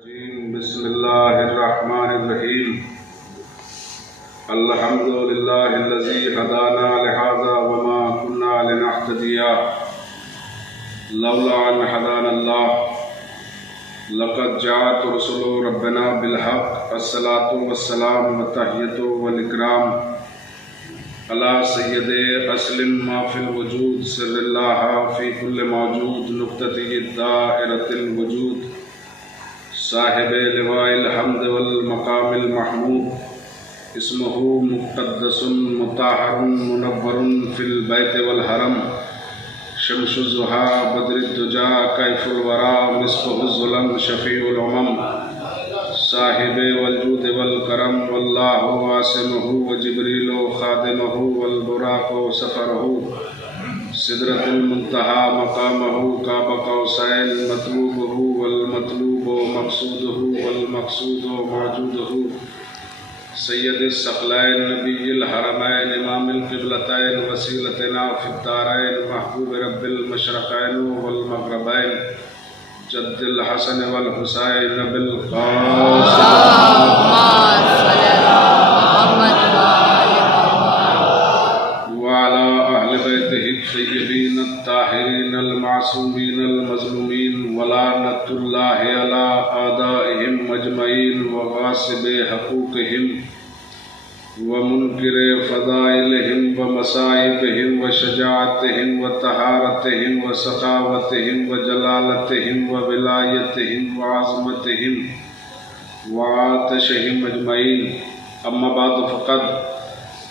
بسم اللہ الرحمن الرحیم الحمد للہ الذی ہدانا لہذا وما كنا لنہتدی لولا ان ہدانا اللہ لقد جاءت رسل ربنا بالحق الصلاۃ والسلام والتحیۃ والاکرام علی سید اصل ما فی الوجود سر اللہ فی کل موجود نقطتی دائرۃ الوجود صاحب لواء الحمد والمقام المحمود اسمہ مقدس مطہر منور فی البیت والحرم شمس الضحیٰ بدر الدجا کیف الورا مصباح الظلم شفیع الامم صاحب والجود والکرم واللہ عاصمہ وجبریل خادمہ والبراق سفرہ سدرۃ المنتہی مقامہ قاب قوسین مطلوبہ والمطلوب مقصودہ والمقصود موجودہ سید الثقلین نبی الحرمین امام القبلتین وسیلتنا فی الدارین محبوب رب المشرقین والمغربین جد الحسن والحسین بالقاسم الطیبین الطاہرین المعصومین المظلومین ولعنۃ اللہ علی اعدائہم اجمعین وغاصب حقوقہم ومنکر فضائلہم ومصائبہم وشجاعتہم وطہارتہم وسخاوتہم وجلالتہم وولایتہم وعظمتہم وعاتشہم اجمعین اما بعد فقد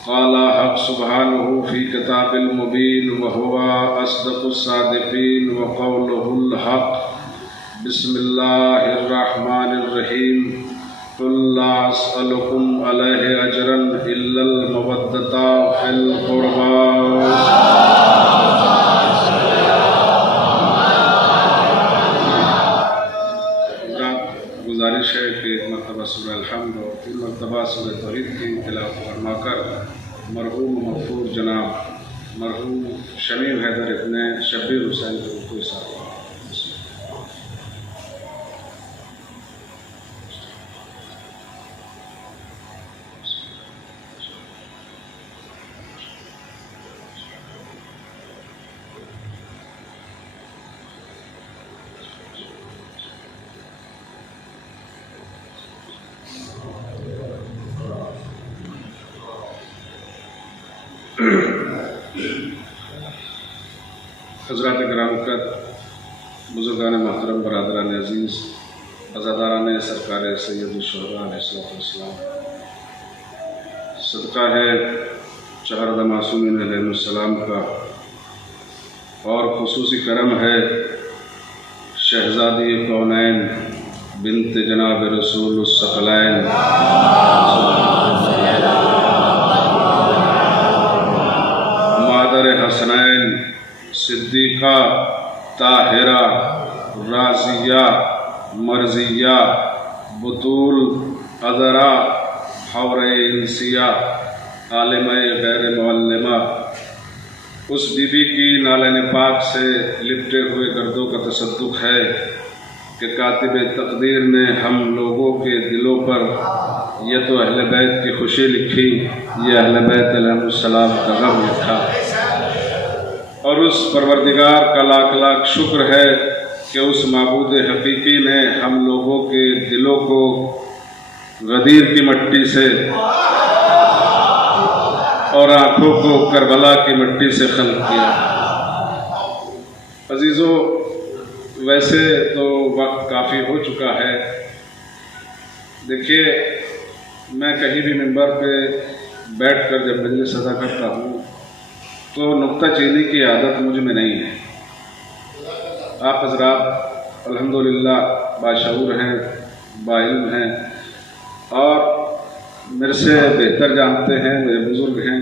قال حق سبحانہ فی کتاب المبین وہو اصدق الصادقین وقولہ الحق بسم اللہ الرحمن الرحیم قل لا اسألکم علیہ اجرا الا المودۃ فی القربى گزارش ہے کہ ایک مرتبہ سورہ الحمد اور 3 مرتبہ سورہ توحید کی تلاوت فرما کر مرحوم مغفور جناب مرحوم شمیم حیدر ابن شبیر حسین کو حساب حضرات کرام بزرگان محترم برادران عزیز عزاداران سرکار سید الشہداء علیہ السلام صدقہ ہے چہردہ معصومین علیہ السلام کا اور خصوصی کرم ہے شہزادی کونین بنت جناب رسول الثقلین مادر حسنین صدیقہ طاہرہ راضیہ مرضیہ بطول عذرا حور انسیہ عالمہ غیر معلمہ اس بی بی کی نالین پاک سے لپٹے ہوئے گردوں کا تصدق ہے کہ کاتب تقدیر نے ہم لوگوں کے دلوں پر یہ تو اہل بیت کی خوشی لکھی یہ اہل بیت علیہ السلام کا غم لکھا اور اس پروردگار کا لاکھ لاکھ شکر ہے کہ اس معبود حقیقی نے ہم لوگوں کے دلوں کو غدیر کی مٹی سے اور آنکھوں کو کربلا کی مٹی سے خلق کیا۔ عزیزو، ویسے تو وقت کافی ہو چکا ہے۔ دیکھیے، میں کہیں بھی ممبر پہ بیٹھ کر جب مجلس ادا کرتا ہوں تو نکتہ چینی کی عادت مجھ میں نہیں ہے۔ آپ حضرات الحمدللہ باشعور ہیں، باعلم ہیں اور میرے سے بہتر جانتے ہیں، میرے بزرگ ہیں۔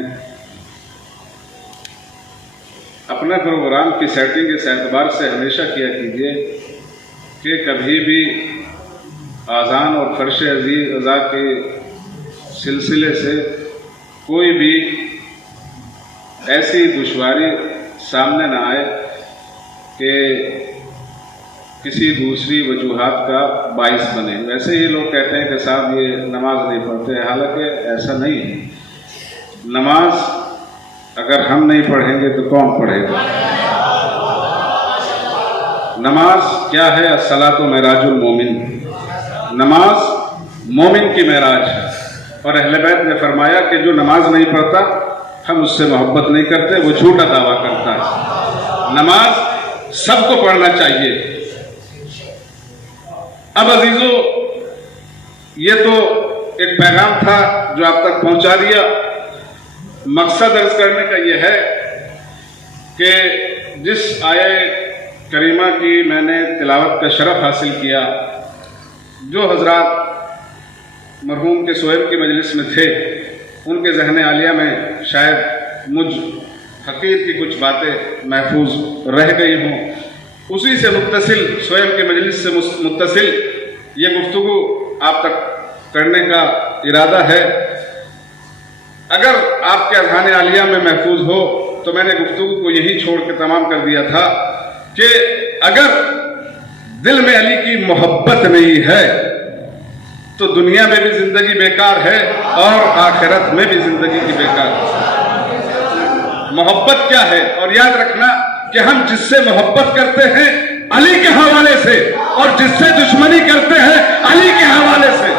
اپنا پروگرام کی سیٹنگ اس اعتبار سے ہمیشہ کیا کیجیے کہ کبھی بھی اذان اور فرش اذا کے سلسلے سے کوئی بھی ایسی دشواری سامنے نہ آئے کہ کسی دوسری وجوہات کا باعث بنے۔ ویسے ہی لوگ کہتے ہیں کہ صاحب یہ نماز نہیں پڑھتے، حالانکہ ایسا نہیں ہے۔ نماز اگر ہم نہیں پڑھیں گے تو کون پڑھے گا؟ نماز کیا ہے؟ الصلاۃ معراج المومن، نماز مومن کی معراج ہے۔ اور اہل بیت نے فرمایا کہ جو نماز نہیں پڑھتا ہم اس سے محبت نہیں کرتے، وہ جھوٹا دعویٰ کرتا ہے۔ نماز سب کو پڑھنا چاہیے۔ اب عزیزو، یہ تو ایک پیغام تھا جو آپ تک پہنچا دیا۔ مقصد عرض کرنے کا یہ ہے کہ جس آیہ کریمہ کی میں نے تلاوت کا شرف حاصل کیا، جو حضرات مرحوم کے صہیب کی مجلس میں تھے ان کے ذہن عالیہ میں شاید مجھ حقیر کی کچھ باتیں محفوظ رہ گئی ہوں، اسی سے متصل، صہیب کے مجلس سے متصل یہ گفتگو آپ تک کرنے کا ارادہ ہے۔ اگر آپ کے اذہان عالیہ میں محفوظ ہو تو میں نے گفتگو کو یہی چھوڑ کے تمام کر دیا تھا کہ اگر دل میں علی کی محبت نہیں ہے تو دنیا میں بھی زندگی بیکار ہے اور آخرت میں بھی زندگی کی بیکار ہے۔ محبت کیا ہے؟ اور یاد رکھنا کہ ہم جس سے محبت کرتے ہیں علی کے حوالے سے، اور جس سے دشمنی کرتے ہیں علی کے حوالے سے۔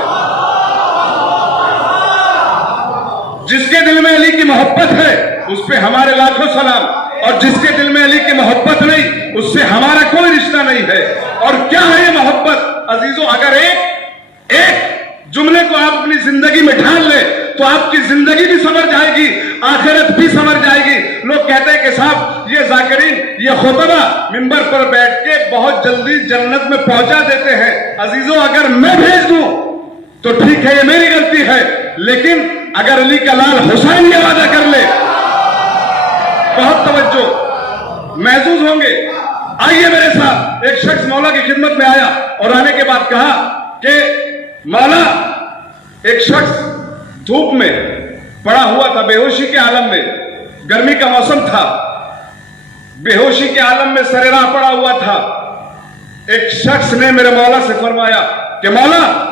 جس کے دل میں علی کی محبت ہے اس پہ ہمارے لاکھوں سلام، اور جس کے دل میں علی کی محبت نہیں اس سے ہمارا کوئی رشتہ نہیں ہے۔ اور کیا ہے یہ محبت؟ عزیزو، اگر ایک جملے کو آپ اپنی زندگی میں ڈھال لیں تو آپ کی زندگی بھی سنور جائے گی، آخرت بھی سنور جائے گی۔ لوگ کہتے ہیں کہ صاحب یہ ذاکرین، یہ خطبہ منبر پر بیٹھ کے بہت جلدی جنت میں پہنچا دیتے ہیں۔ عزیزو، اگر میں بھیج دوں تو ٹھیک ہے، یہ میری غلطی ہے، لیکن اگر علی کا لال حسین یہ وعدہ کر لے، بہت توجہ، محظوظ ہوں گے۔ آئیے میرے ساتھ۔ ایک شخص مولا کی خدمت میں آیا اور آنے کے بعد کہا کہ مولا، ایک شخص دھوپ میں پڑا ہوا تھا، بے ہوشی کے عالم میں، گرمی کا موسم تھا، بے ہوشی کے عالم میں سر راہ پڑا ہوا تھا۔ ایک شخص نے میرے مولا سے فرمایا کہ مولا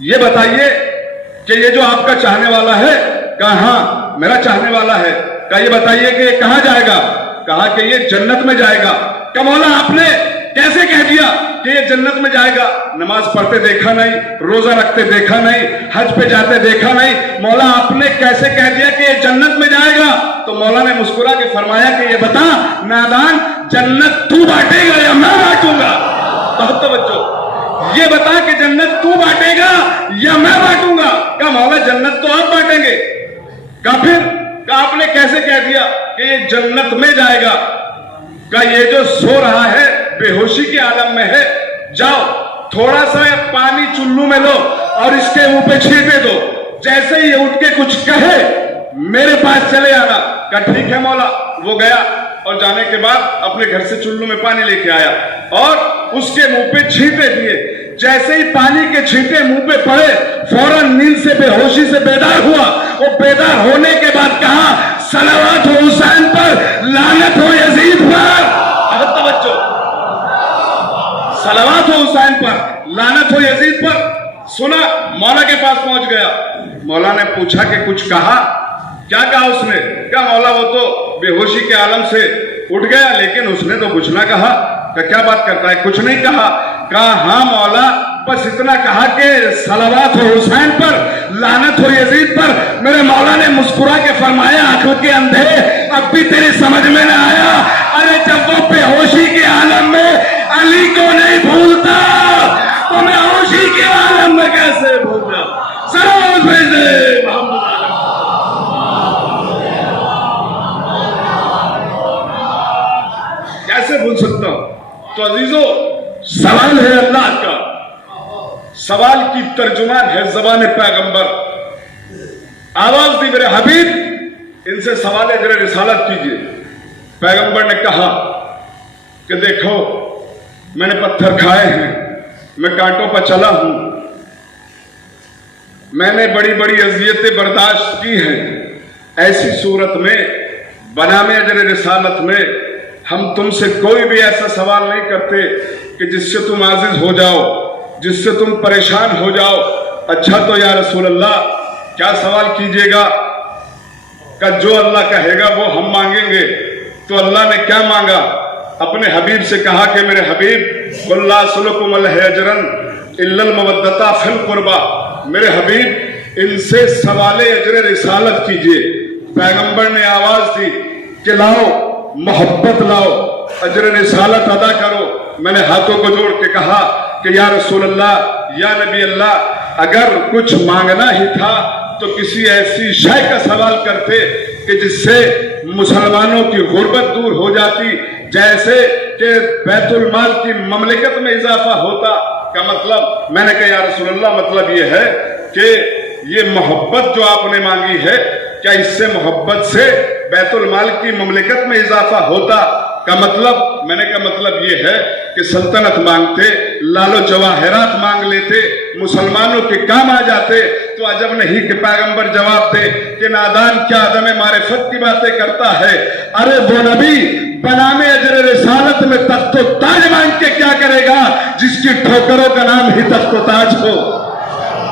یہ بتائیے کہ یہ جو آپ کا چاہنے والا ہے، کہا ہاں میرا چاہنے والا ہے، کہا یہ بتائیے کہ یہ کہاں جائے گا؟ کہا کہ یہ جنت میں جائے گا۔ کہ مولا آپ نے کیسے کہہ دیا کہ یہ جنت میں جائے گا؟ نماز پڑھتے دیکھا نہیں، روزہ رکھتے دیکھا نہیں، حج پہ جاتے دیکھا نہیں، مولا آپ نے کیسے کہہ دیا کہ یہ جنت میں جائے گا؟ تو مولا نے مسکرا کے فرمایا کہ یہ بتا نادان، جنت تو بانٹے گا یا میں بانٹوں گا؟ بہت توجہ، یہ بتا کہ جنت تو بانٹے گا یا میں بانٹوں گا؟ کہا مولا جنت تو آپ بانٹیں گے۔ کہا پھر؟ کہا آپ نے کیسے کہہ دیا کہ یہ جنت میں جائے گا؟ کہا یہ جو سو رہا ہے بے ہوشی کے عالم میں ہے، جاؤ تھوڑا سا پانی چلو میں لو اور اس کے منہ پہ چھینٹے دو، جیسے ہی اٹھ کے کچھ کہے میرے پاس چلے آنا۔ کہا ٹھیک ہے مولا۔ وہ گیا اور جانے کے بعد اپنے گھر سے چلو میں پانی لے کے آیا اور اس کے منہ پہ چھینٹے دیے۔ جیسے ہی پانی کے چھینٹے منہ پہ پڑے فوراً نیند سے بے ہوشی سے بیدار ہوا۔ وہ بیدار ہونے کے بعد کہا صلوات ہو حسین پر، لعنت ہو یزید پر۔ بہت توجہ، صلوات ہو حسین پر، لعنت ہو یزید پر۔ سنا، مولا کے پاس پہنچ گیا۔ مولا نے پوچھا کہ کچھ کہا؟ کیا کہا اس نے؟ کہا مولا وہ تو بے ہوشی کے عالم سے اٹھ گیا لیکن اس نے تو کچھ نہ کہا۔ کہ کیا بات کرتا ہے، کچھ نہیں کہا؟ کہا ہاں مولا، بس اتنا کہا کہ صلوات ہو حسین پر، لعنت ہو یزید پر۔ میرے مولا نے مسکرا کے فرمایا آنکھوں کے اندھے اب بھی تیری سمجھ میں نہ آیا؟ ارے جب وہ بے ہوشی کے عالم میں علی کو نہیں بھولتا تو میں ہوشی کے عالم میں کیسے بھولتا؟ سلام بھیج دے محمد۔ کیسے بھول سکتا ہوں؟ تو عزیزو، سوال ہے اللہ کا، سوال کی ترجمان ہے زبان پیغمبر۔ آواز دی میرے حبیب، ان سے سوال اجر رسالت کیجئے۔ پیغمبر نے کہا کہ دیکھو میں نے پتھر کھائے ہیں، میں کانٹوں پر چلا ہوں، میں نے بڑی بڑی اذیتیں برداشت کی ہیں، ایسی صورت میں بنامِ اجر رسالت میں ہم تم سے کوئی بھی ایسا سوال نہیں کرتے کہ جس سے تم عاجز ہو جاؤ، جس سے تم پریشان ہو جاؤ۔ اچھا تو یا رسول اللہ کیا سوال کیجیے گا؟ کہ جو اللہ کہے گا وہ ہم مانگیں گے۔ تو اللہ نے کیا مانگا؟ اپنے حبیب سے کہا کہ میرے حبیب قُلْ لَا أَسْأَلُكُمْ عَلَيْهِ أَجْرًا إِلَّا الْمَوَدَّةَ فِي الْقُرْبَى، میرے حبیب ان سے سوال اجر رسالت کیجئے۔ پیغمبر نے آواز دی کہ لاؤ، محبت لاؤ، اجر رسالت ادا کرو۔ میں نے ہاتھوں کو جوڑ کے کہا کہ یا رسول اللہ، یا نبی اللہ، اگر کچھ مانگنا ہی تھا تو کسی ایسی شے کا سوال کرتے کہ جس سے مسلمانوں کی غربت دور ہو جاتی، جیسے کہ بیت المال کی مملکت میں اضافہ ہوتا۔ کا مطلب میں نے کہا یا رسول اللہ مطلب یہ ہے کہ یہ محبت جو آپ نے مانگی ہے، کیا اس سے محبت سے بیت المال کی مملکت میں اضافہ ہوتا؟ کا مطلب میں نے کہا مطلب یہ ہے کہ سلطنت مانگتے، لال و جواہرات مانگ لیتے، مسلمانوں کے کام آ جاتے تو عجب نہیں کہ پیغمبر جواب دے کہ نادان کیا عدم معرفت کی باتیں کرتا ہے۔ ارے وہ نبی بنام اجر رسالت میں تخت و تاج مانگ کے کیا کرے گا جس کی ٹھوکروں کا نام ہی تخت و تاج ہو؟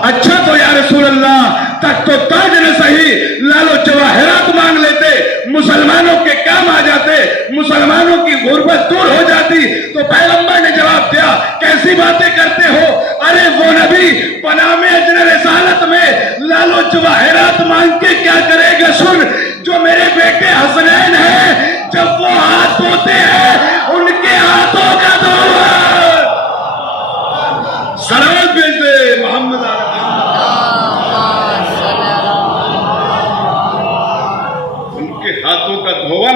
اچھا تو یا رسول اللہ تخت و تاج نہ صحیح، لال و جواہرات مانگ لیتے، مسلمانوں کے کام آ جاتے، مسلمانوں کی غربت دور ہو جاتی۔ تو پیغمبر نے جواب دیا کیسی باتیں کرتے ہو؟ ارے وہ نبی بنام اجر رسالت میں لال و جواہرات مانگ کے کیا کرے گا؟ سن، جو میرے بیٹے حسنین ہیں جب وہ ہاتھ دھوتے ہیں ان کے ہاتھوں کا دھونا صلوات بھیج دے محمد ان کے ہاتھوں کا دھون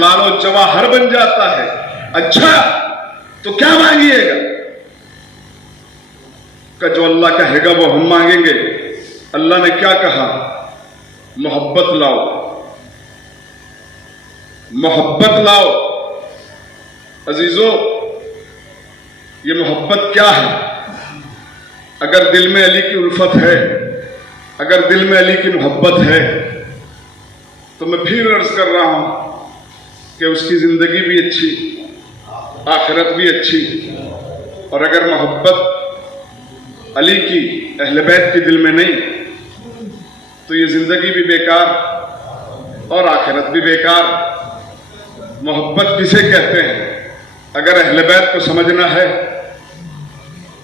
لال و جواہر بن جاتا ہے۔ اچھا تو کیا مانگیے گا؟ کہ جو اللہ کہے گا وہ ہم مانگیں گے۔ اللہ نے کیا کہا؟ محبت لاؤ، محبت لاؤ۔ عزیزو یہ محبت کیا ہے؟ اگر دل میں علی کی الفت ہے، اگر دل میں علی کی محبت ہے تو میں پھر عرض کر رہا ہوں کہ اس کی زندگی بھی اچھی، آخرت بھی اچھی۔ اور اگر محبت علی کی، اہل بیت کی دل میں نہیں تو یہ زندگی بھی بیکار اور آخرت بھی بیکار۔ محبت کسے کہتے ہیں؟ اگر اہل بیت کو سمجھنا ہے،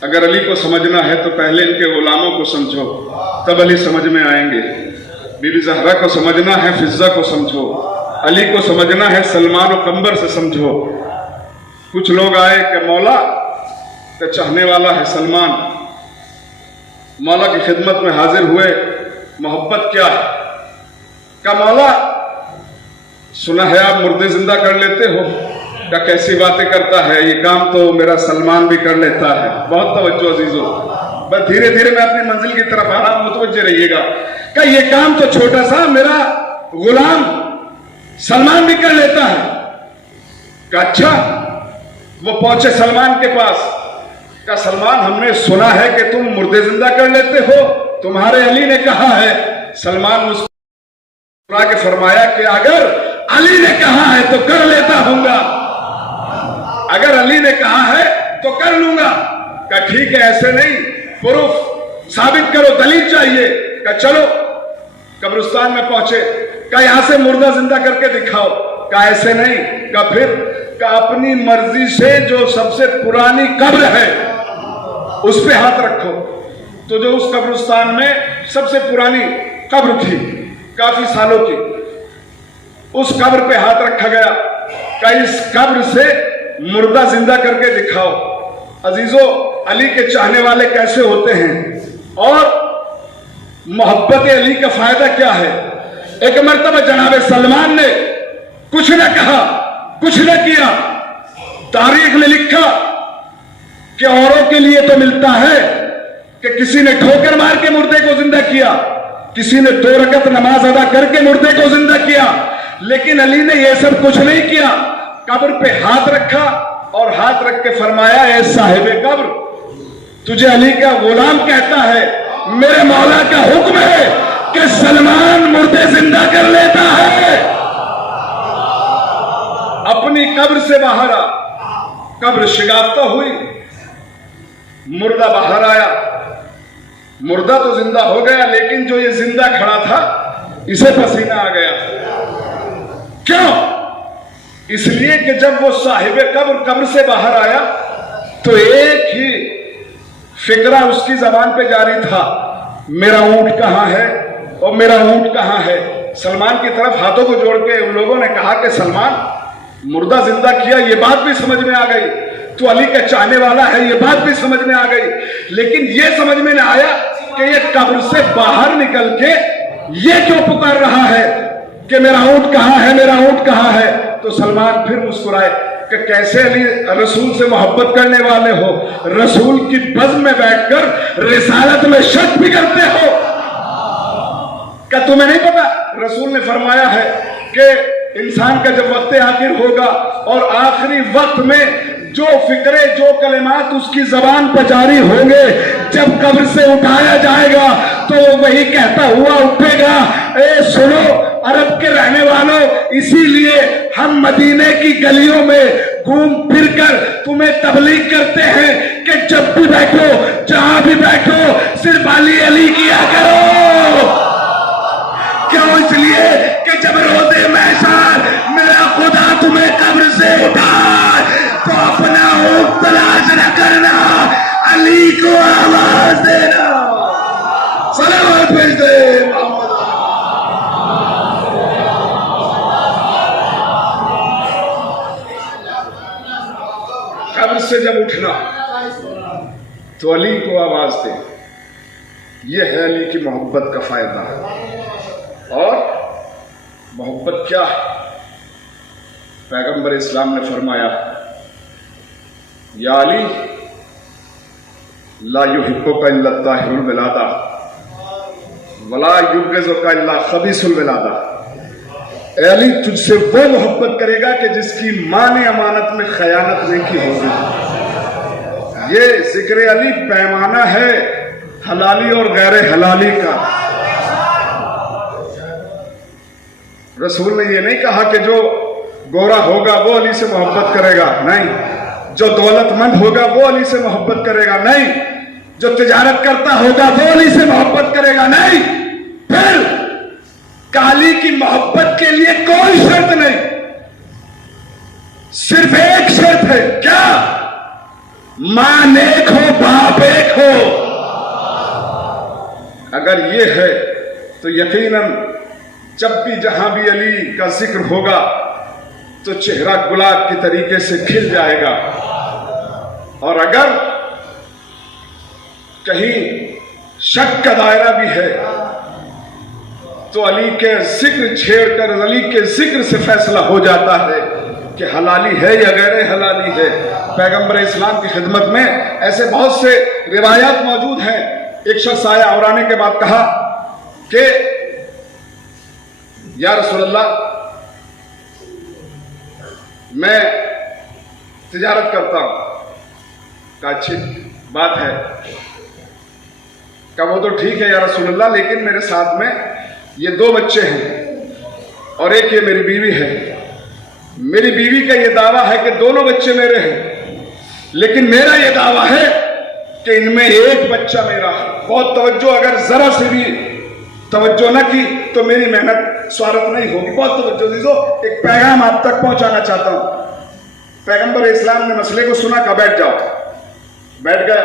اگر علی کو سمجھنا ہے تو پہلے ان کے غلاموں کو سمجھو، تب علی سمجھ میں آئیں گے۔ بی بی زہرا کو سمجھنا ہے، فضہ کو سمجھو۔ علی کو سمجھنا ہے، سلمان و قمبر سے سمجھو۔ کچھ لوگ آئے کہ مولا کا چاہنے والا ہے سلمان، مولا کی خدمت میں حاضر ہوئے، محبت کیا ہے؟ کہ مولا سنا ہے آپ مردے زندہ کر لیتے ہو۔ کہ کیسی باتیں کرتا ہے، یہ کام تو میرا سلمان بھی کر لیتا ہے۔ بہت توجہ عزیزو، بس دھیرے دھیرے میں اپنی منزل کی طرف آ رہا ہوں، متوجہ رہیے گا۔ کہ یہ کام تو چھوٹا سا میرا غلام سلمان بھی کر لیتا ہے۔ کہ اچھا، وہ پہنچے سلمان کے پاس۔ کہ سلمان ہم نے سنا ہے کہ تم مردے زندہ کر لیتے ہو، تمہارے علی نے کہا ہے۔ سلمان مسکرا کے فرمایا کہ اگر علی نے کہا ہے تو کر لیتا ہوں گا، اگر علی نے کہا ہے تو کر لوں گا۔ کہ ٹھیک ہے، ایسے نہیں، پروف ثابت کرو، دلیل چاہیے۔ کہ چلو قبرستان میں پہنچے۔ کہ یہاں سے مردہ زندہ کر کے دکھاؤ۔ کہ ایسے نہیں، کہ پھر کہ اپنی مرضی سے جو سب سے پرانی قبر ہے اس پہ ہاتھ رکھو۔ تو جو اس قبرستان میں سب سے پرانی قبر تھی، کافی سالوں کی، اس قبر پہ ہاتھ رکھا گیا کہ اس قبر سے مردہ زندہ کر کے دکھاؤ۔ عزیزو، علی کے چاہنے والے کیسے ہوتے ہیں اور محبت علی کا فائدہ کیا ہے؟ ایک مرتبہ جناب سلمان نے کچھ نہ کہا، کچھ نہ کیا، تاریخ نے لکھا کہ اوروں کے لیے تو ملتا ہے کہ کسی نے ٹھوکر مار کے مردے کو زندہ کیا، کسی نے 2 رکعت نماز ادا کر کے مردے کو زندہ کیا، لیکن علی نے یہ سب کچھ نہیں کیا۔ قبر پہ ہاتھ رکھا اور ہاتھ رکھ کے فرمایا، اے صاحب قبر، تجھے علی کا غلام کہتا ہے، میرے مولا کا حکم ہے کہ سلمان مردے زندہ کر لیتا ہے۔ अपनी कब्र से बाहर आ। कब्र शिगाफ्ता हुई, मुर्दा बाहर आया। मुर्दा तो जिंदा हो गया, लेकिन जो ये जिंदा खड़ा था इसे पसीना आ गया। क्यों? इसलिए कि जब वो साहिब कब्र से बाहर आया तो एक ही फिक्रा उसकी जबान पे जारी था, मेरा ऊंट कहाँ है और मेरा ऊंट कहाँ है। सलमान की तरफ हाथों को जोड़ के उन लोगों ने कहा कि सलमान, मुर्दा जिंदा किया, ये बात भी समझ में आ गई, तो अली का चाहने वाला है, ये बात भी समझ में आ गई, लेकिन ये समझ में न आया कि ये कब्र से बाहर निकल के ये क्यों पुकार रहा है कि मेरा ऊंट कहाँ है, मेरा ऊंट कहाँ है। तो सलमान फिर मुस्कुराए कि कैसे अली रसूल से मोहब्बत करने वाले हो, रसूल की बज़्म में बैठकर रिसालत में शक भी करते हो। क्या तुम्हें नहीं पता? रसूल ने फरमाया है कि इंसान का जब वक्त आखिर होगा और आखिरी वक्त में जो फिक्रे, जो कलिमात उसकी जबान पर जारी होंगे, जब कब्र से उठाया जाएगा तो वही कहता हुआ उठेगा, ए सुनो अरब के रहने वालों, इसीलिए हम मदीने की गलियों में घूम फिर कर तुम्हें तबलीग करते हैं कि जब भी बैठो, जहां भी बैठो, सिर्फ अली अली किया करो। क्यों? इसलिए कि जब रोज़े महशर मेरा खुदा तुम्हें कब्र से उठाए तो अपना ऊँट तलाश न करना, अली को आवाज देना। सलावत भेज दे मोहम्मद। कब्र से जब उठना तो अली को आवाज दे, यह है अली की मोहब्बत का फायदा है। और मोहब्बत क्या है? पैगंबर इस्लाम ने फरमाया, या अली ला युहिब्बुका इल्ला ताहिरुल विलादा वला युबग़िज़ुका इल्ला खबीसुल विलादा। ए अली, तुझसे वो मोहब्बत करेगा कि जिसकी मां ने अमानत में खयानत नहीं की होगी। ये जिक्र अली पैमाना है हलाली और गैर हलाली का। रसूल ने ये नहीं कहा कि जो गोरा होगा वो अली से मोहब्बत करेगा, नहीं। जो दौलतमंद होगा वो अली से मोहब्बत करेगा, नहीं। जो तिजारत करता होगा वो अली से मोहब्बत करेगा, नहीं। फिर काली की मोहब्बत के लिए कोई शर्त नहीं, सिर्फ एक शर्त है। क्या? मां नेक हो, बाप एक हो। अगर ये है तो यकीनन जब भी जहां भी अली का जिक्र होगा तो चेहरा गुलाब के तरीके से खिल जाएगा। और अगर कहीं शक का दायरा भी है तो अली के जिक्र छेड़कर अली के जिक्र से फैसला हो जाता है कि हलाली है या गैर हलाली है। पैगंबर इस्लाम की खिदमत में ऐसे बहुत से रिवायात मौजूद हैं। एक शख्स आया और आने के बाद कहा कि या रसूल अल्लाह, मैं तिजारत करता हूं। कहा अच्छी बात है। कहा वो तो ठीक है या रसूल अल्लाह, लेकिन मेरे साथ में ये 2 बच्चे हैं और एक ये मेरी बीवी है। मेरी बीवी का ये दावा है कि दोनों बच्चे मेरे हैं, लेकिन मेरा ये दावा है कि इनमें एक बच्चा मेरा है। बहुत तवज्जो, अगर जरा से भी तवज्जो न की तो मेरी मेहनत स्वार्थ नहीं होगी। बहुत तवज्जो दीजिए, एक पैगाम आप तक पहुंचाना चाहता हूं। पैगंबर इस्लाम ने मसले को सुना, कहा बैठ जाओ। बैठ गया।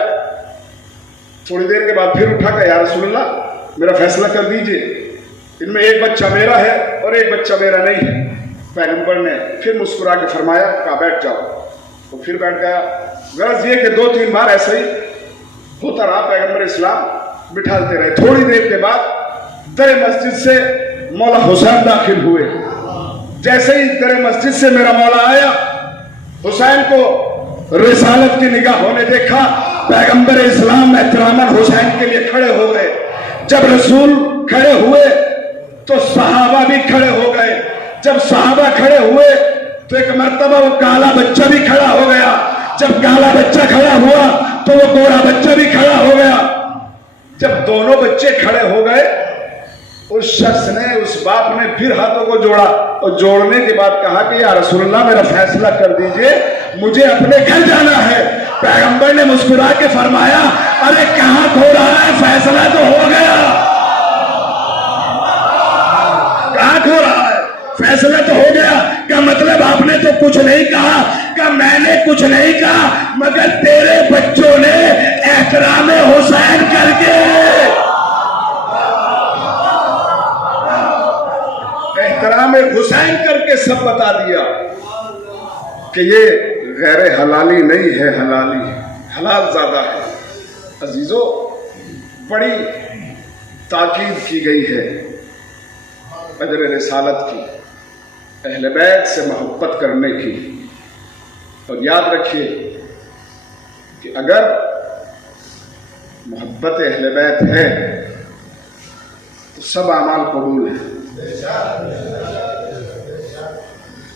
थोड़ी देर के बाद फिर उठा कर, या रसूलल्लाह, मेरा फैसला कर दीजिए, इनमें एक बच्चा मेरा है और एक बच्चा मेरा नहीं है। पैगंबर ने फिर मुस्कुरा के फरमाया, कहा बैठ जाओ। तो फिर बैठ गया। गरज ये कि 2-3 बार ऐसे ही होता रहा। पैगंबर इस्लाम बिठाते रहे। थोड़ी देर के बाद दर मस्जिद से मौला हुसैन दाखिल हुए। जैसे ही दर मस्जिद से मेरा मौला आया, हुसैन को रिसालत की निगाहों ने देखा। पैगंबर इस्लाम एहतरामन हुसैन के लिए खड़े हो गए। जब रसूल खड़े हुए तो सहाबा भी खड़े हो गए। जब सहाबा खड़े हुए तो एक मर्तबा वो काला बच्चा भी खड़ा हो गया। जब काला बच्चा खड़ा हुआ तो वो गोरा बच्चा भी खड़ा हो गया। जब दोनों बच्चे खड़े हो गए उस शख्स ने, उस बाप ने फिर हाथों को जोड़ा और जोड़ने के बाद कहा कि या रसूलुल्लाह मेरा फैसला कर दीजिए, मुझे अपने घर जाना है। पैगंबर ने मुस्कुरा के फरमाया, अरे कहाँ खो रहा है, फैसला तो हो गया। कहाँ खो रहा है, फैसला तो हो गया। क्या मतलब आपने तो कुछ नहीं कहा? क्या मैंने कुछ नहीं कहा, मगर तेरे बच्चों ने एहतराम हुसैन करके, एहतराम हुसैन करके सब बता दिया कि ये गैर हलाली नहीं है, हलाली है, हलाल ज्यादा है। अजीजों, बड़ी ताकीद की गई है अजर रिसालत की, अहले बैत से मोहब्बत करने की। और याद रखिए कि अगर मोहब्बत अहले बैत है तो सब अमाल कबूल है।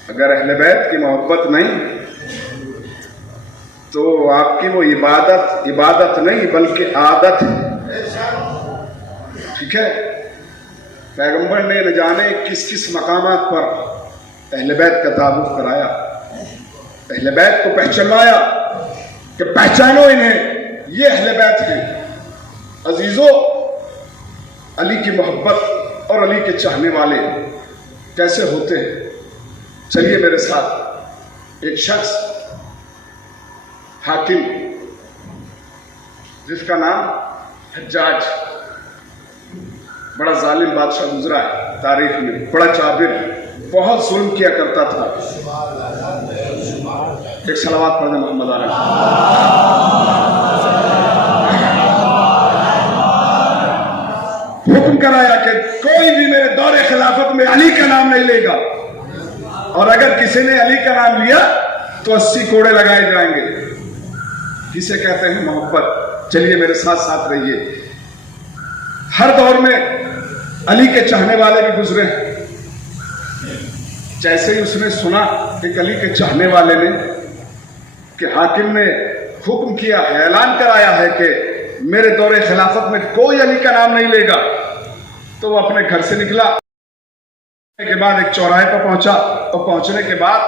अगर अहले बैत की मोहब्बत नहीं तो आपकी वो इबादत नहीं बल्कि आदत है। ठीक है, पैगंबर ने न जाने किस किस मकामात पर अहले बैत का तारुफ कराया, अहले बैत को पहचानाया कि पहचानो इन्हें, ये अहले बैत हैं। अजीजों, अली की मोहब्बत और अली के चाहने वाले कैसे होते हैं, चलिए मेरे साथ। एक शख्स हाकिम जिसका नाम हज्जाज, बड़ा जालिम बादशाह गुजरा है तारीख में, बड़ा जाबिर, बहुत जुल्म किया करता था। एक सलावत पढ़ने मोहम्मद आला। हुक्म कराया कि कोई भी मेरे दौरे खिलाफत में अली का नाम नहीं लेगा, और अगर किसी ने अली का नाम लिया तो 80 कोड़े लगाए जाएंगे। किसे कहते हैं मोहब्बत। चलिए मेरे साथ साथ रहिए। हर दौर में अली के चाहने वाले भी गुजरे। जैसे ही उसने सुना कि अली के चाहने वाले ने, कि हाकिम ने हुक्म किया है, ऐलान कराया है कि मेरे दौरे खिलाफत में कोई अली का नाम नहीं लेगा, तो वो अपने घर से निकला। के बाद एक चौराहे पर पहुंचा, और पहुंचने के बाद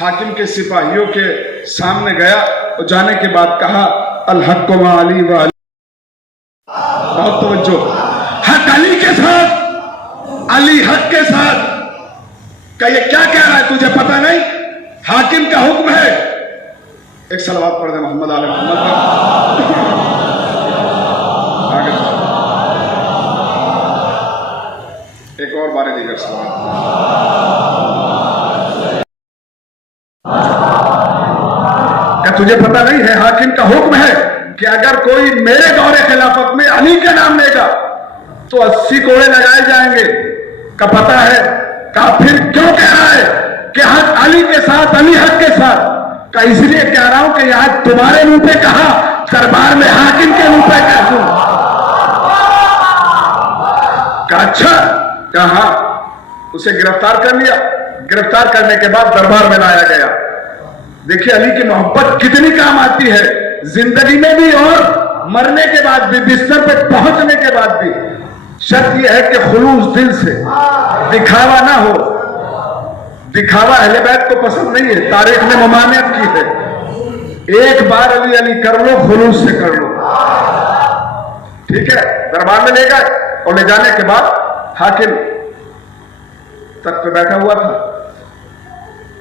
हाकिम के सिपाहियों के सामने गया, और जाने के बाद कहा अल हक व अली व अली। बहुत तवज्जो, हक अली के साथ, अली हक के साथ। क्या ये क्या कह रहा है, तुझे पता नहीं? हाकिम का हुक्म है। एक सलावत पढ़ दे मोहम्मद आले मोहम्मद पर। एक और बारे दीगर सवाल। क्या तुझे पता नहीं है, हाकिम का हुक्म है कि अगर कोई मेरे दौरे खिलाफत में अली का नाम लेगा तो 80 कोड़े लगाए जाएंगे? का पता है? का फिर क्यों कह रहा है कि हक अली के साथ, अली हक के साथ? का इसलिए कह रहा हूं कि आज तुम्हारे मुंह पे कहा, दरबार में हाकिम के मुंह पे कह दूं। का अच्छा, कहा उसे गिरफ्तार कर लिया। गिरफ्तार करने के बाद दरबार में लाया गया। देखिए अली की मोहब्बत कितनी काम आती है, जिंदगी में भी और मरने के बाद भी, बिस्तर पे पहुंचने के बाद भी। शर्त यह है कि खुलूस दिल से, दिखावा ना हो। दिखावा अहले बैत को पसंद नहीं है, तारीख ने ममानियत की है। एक बार अली अली कर लो, खुलूस से कर लो। ठीक है, दरबार में ले गए, और ले जाने के बाद हाकिम तख्त पे बैठा हुआ था।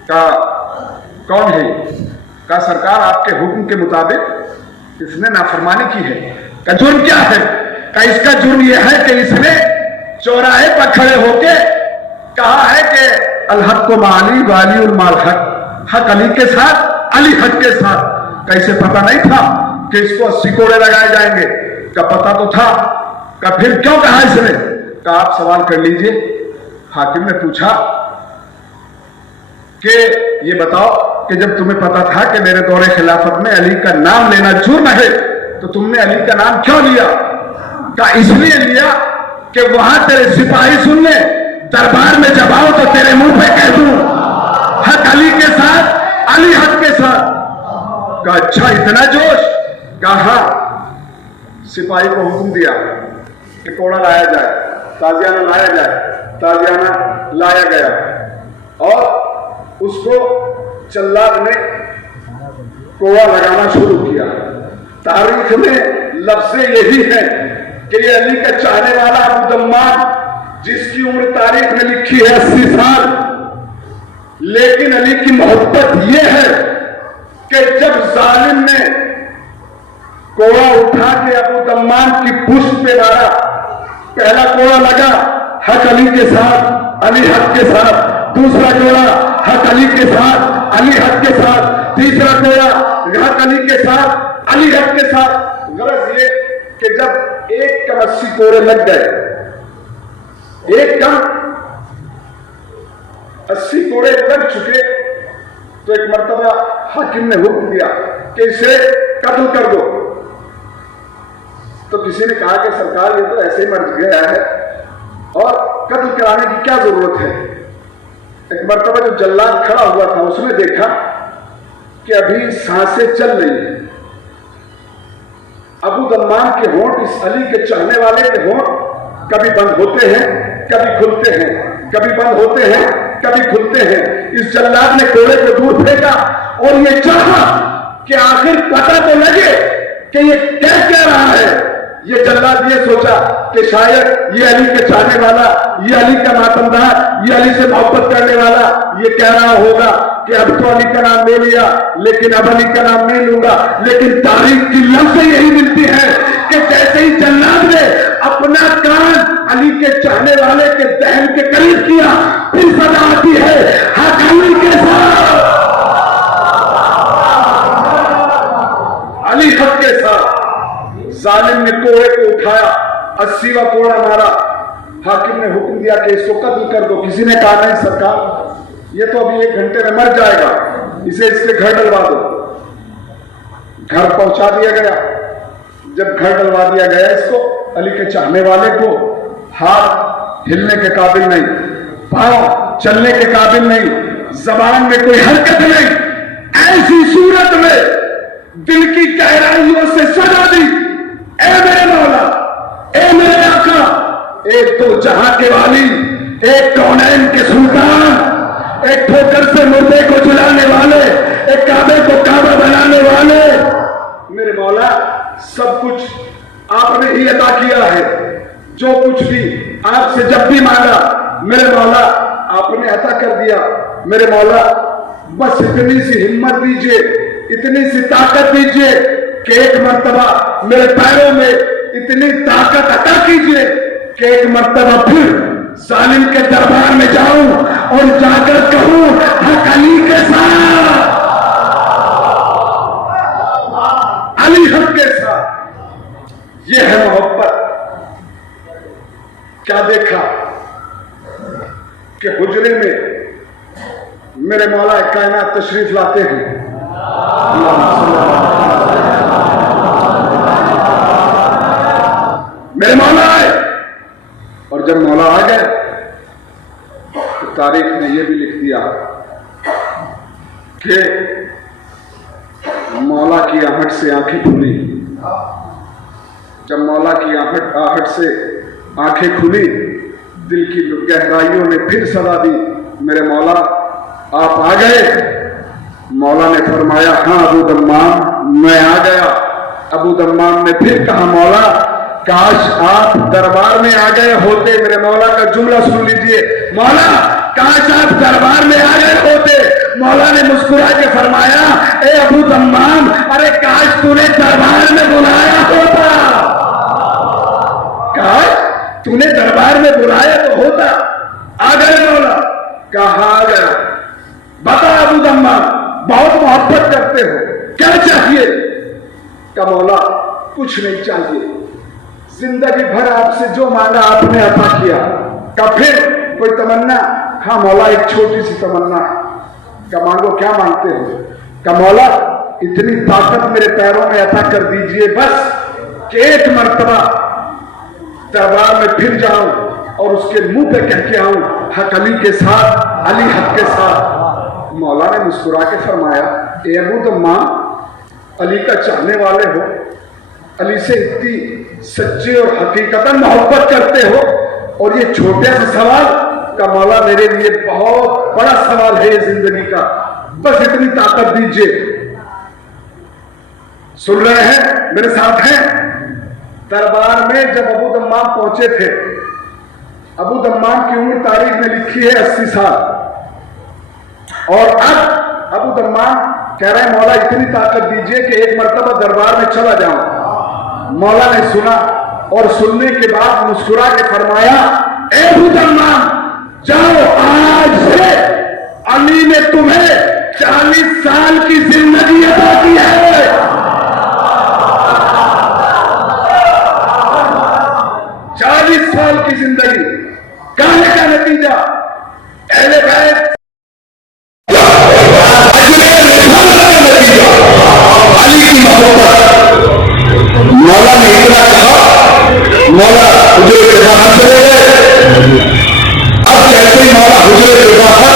का कौन है? का सरकार आपके हुक्म के मुताबिक इसने नाफरमानी की है। का जुर्म क्या है? का इसका जुर्म यह है कि इसने चौराहे पर खड़े होके कहा है कि अल हक को माली वाली उल माल हक, हक अली के साथ, अली हक के साथ। कैसे पता नहीं था कि इसको 80 कोड़े लगाए जाएंगे? का पता तो था। का फिर क्यों कहा इसने? का आप सवाल कर लीजिए। हाकिम ने पूछा कि ये बताओ कि जब तुम्हें पता था कि मेरे दौरे खिलाफत में अली का नाम लेना जुर्म है, तो तुमने अली का नाम क्यों लिया? का इसलिए लिया कि वहां तेरे सिपाही सुन ले, दरबार में जब आओ तो तेरे मुंह पे कह दूं हक अली के साथ, अली हक के साथ। का अच्छा, इतना जोश? कहा सिपाही को हुक्म दिया कि कोड़ा लाया जाए। ताजियाना लाया जाए। ताजियाना लाया गया और उसको जल्लाद ने कोड़ा लगाना शुरू किया। तारीख में लफ्ज़ यही है कि ये अली का चाहने वाला अबू दम्माम, जिसकी उम्र तारीख में लिखी है 80 साल, लेकिन अली की मोहब्बत यह है कि जब जालिम ने कोड़ा उठा के अबू दम्माम की पुष्ट पे मारा, पहला कोड़ा लगा हक अली के साथ, अली हक के साथ, दूसरा कोड़ा हक अली के साथ, अली हक के साथ, तीसरा कोड़ा हक अली के साथ, अली हक के साथ। गरज ये कि जब एक कम 80 कोड़े लग गए, एक कम 80 कोड़े लग चुके, तो एक मर्तबा हाकिम ने हुक्म दिया कि इसे कत्ल कर दो। तो किसी ने कहा कि सरकार ये तो ऐसे ही मर गया है और कत्ल कराने की क्या जरूरत है। एक मर्तबा जो जल्लाद खड़ा हुआ था उसने देखा कि अभी सांसें चल रही हैं। अबू दम्माम के होंठ, इस अली के चाहने वाले के होंठ कभी बंद होते हैं, कभी खुलते हैं, कभी बंद होते हैं, कभी खुलते हैं। इस जल्लाद ने कोड़े को दूर फेंका और ये चाहा कि आखिर पता तो लगे कि ये क्या कह रहा है। ये जल्लाद ये सोचा कि शायद ये अली के चाहने वाला, ये अली का मातमदार, ये अली से मोहब्बत करने वाला ये कह रहा होगा कि अब तो अली का नाम ले लिया, लेकिन अब अली का नाम नहीं लूंगा। लेकिन तारीख की लफ्ज़ यही मिलती है कि जैसे ही जल्लाद ने अपना कान अली के चाहने वाले के दहन के करीब किया, फिर सदा आती है हक अली के साथ, अली हक के साथ। जालिम ने कोड़े को उठाया, 80वां कोड़ा मारा। हाकिम ने हुक्म दिया कि इसको कत्ल कर दो। किसी ने कहा नहीं सरकार, ये तो अभी 1 घंटे में मर जाएगा, इसे इसके घर डलवा दो। घर पहुंचा दिया गया। जब घर डलवा दिया गया इसको, अली के चाहने वाले को, हाथ हिलने के काबिल नहीं, पांव चलने के काबिल नहीं, जबान में कोई हरकत नहीं, ऐसी सूरत में दिल की गहराइयों से सजा दी, ए मेरे मौला, ए मेरे आका, एक तो जहां के वाली, एक कौनैन के सुल्तान, एक ठोकर से मुर्दे को जलाने वाले, एक काबे को काबा बनाने वाले, मेरे मौला सब कुछ आपने ही अता किया है। जो कुछ भी आपसे जब भी मांगा मेरे मौला आपने अता कर दिया। मेरे मौला बस इतनी सी हिम्मत दीजिए, इतनी सी ताकत दीजिए कि एक मर्तबा मेरे पैरों में इतनी ताकत अता कीजिए कि एक मर्तबा फिर जालिम के दरबार में जाऊं और जाकर कहूं हक अली के साथ, अली हक के साथ। ये है मोहब्बत। क्या देखा कि हुजरे में मेरे मौला कायनात तशरीफ लाते हैं। मेरे मौला आए, और जब मौला आ गए तो तारीख ने यह भी लिख दिया कि मौला की आहट से आंखें खुली। जब मौला की आहट से आंखें खुली, दिल की गहराइयों ने फिर सदा दी, मेरे मौला आप आ गए। मौला ने फरमाया हाँ अबू दम्माम मैं आ गया। अबू दम्माम ने फिर कहा मौला काश आप दरबार में आ गए होते। मेरे मौला का जुमला सुन लीजिए, मौला काश आप दरबार में आ गए होते। मौला ने मुस्कुरा के फरमाया ए अबू दम्माम, अरे काश तूने दरबार में बुलाया होता, काश तूने दरबार में बुलाया तो होता। आ गए मौला, कहा आ गया। बता अबू दम्माम बहुत मोहब्बत करते हो, क्या चाहिए? का मौला कुछ नहीं चाहिए, जिंदगी भर आपसे जो मांगा आपने अता किया। का फिर कोई तमन्ना? हाँ मौला एक छोटी सी तमन्ना। का मांगो, क्या मांगते हो? का मौला इतनी ताकत मेरे पैरों में अता कर दीजिए बस कि एक मर्तबा दरबार में फिर जाऊं और उसके मुंह पे कह के आऊं हक अली के साथ, अली हक के साथ। मौला ने मुस्कुरा के फरमाया ए अबू दम्माम, अली का चाहने वाले हो, अली से इतनी सच्ची और हकीकतन मोहब्बत करते हो, اور یہ چھوٹے سے سوال کا مولا میرے لیے بہت بڑا سوال ہے یہ زندگی کا، بس اتنی طاقت دیجئے۔ سن رہے ہیں، میرے ساتھ ہیں؟ دربار میں جب ابو دمام پہنچے تھے، ابو دمام کی عمر تاریخ میں لکھی ہے 80 سال، اور اب ابو دمام کہہ رہے ہیں مولا اتنی طاقت دیجئے کہ ایک مرتبہ دربار میں چلا جاؤں۔ مولا نے سنا اور سننے کے بعد مسکرا کے فرمایا، اے ابو دمام جاؤ، آج سے علی نے تمہیں 40 سال کی زندگی عطا کی ہے۔ 40 سال کی زندگی، کہنے کا نتیجہ اہل بیت مولا نے اتنا کہا، مولا حجرے کے باہر چلے گئے۔ اب کہتے ہی مولا حجرے کے باہر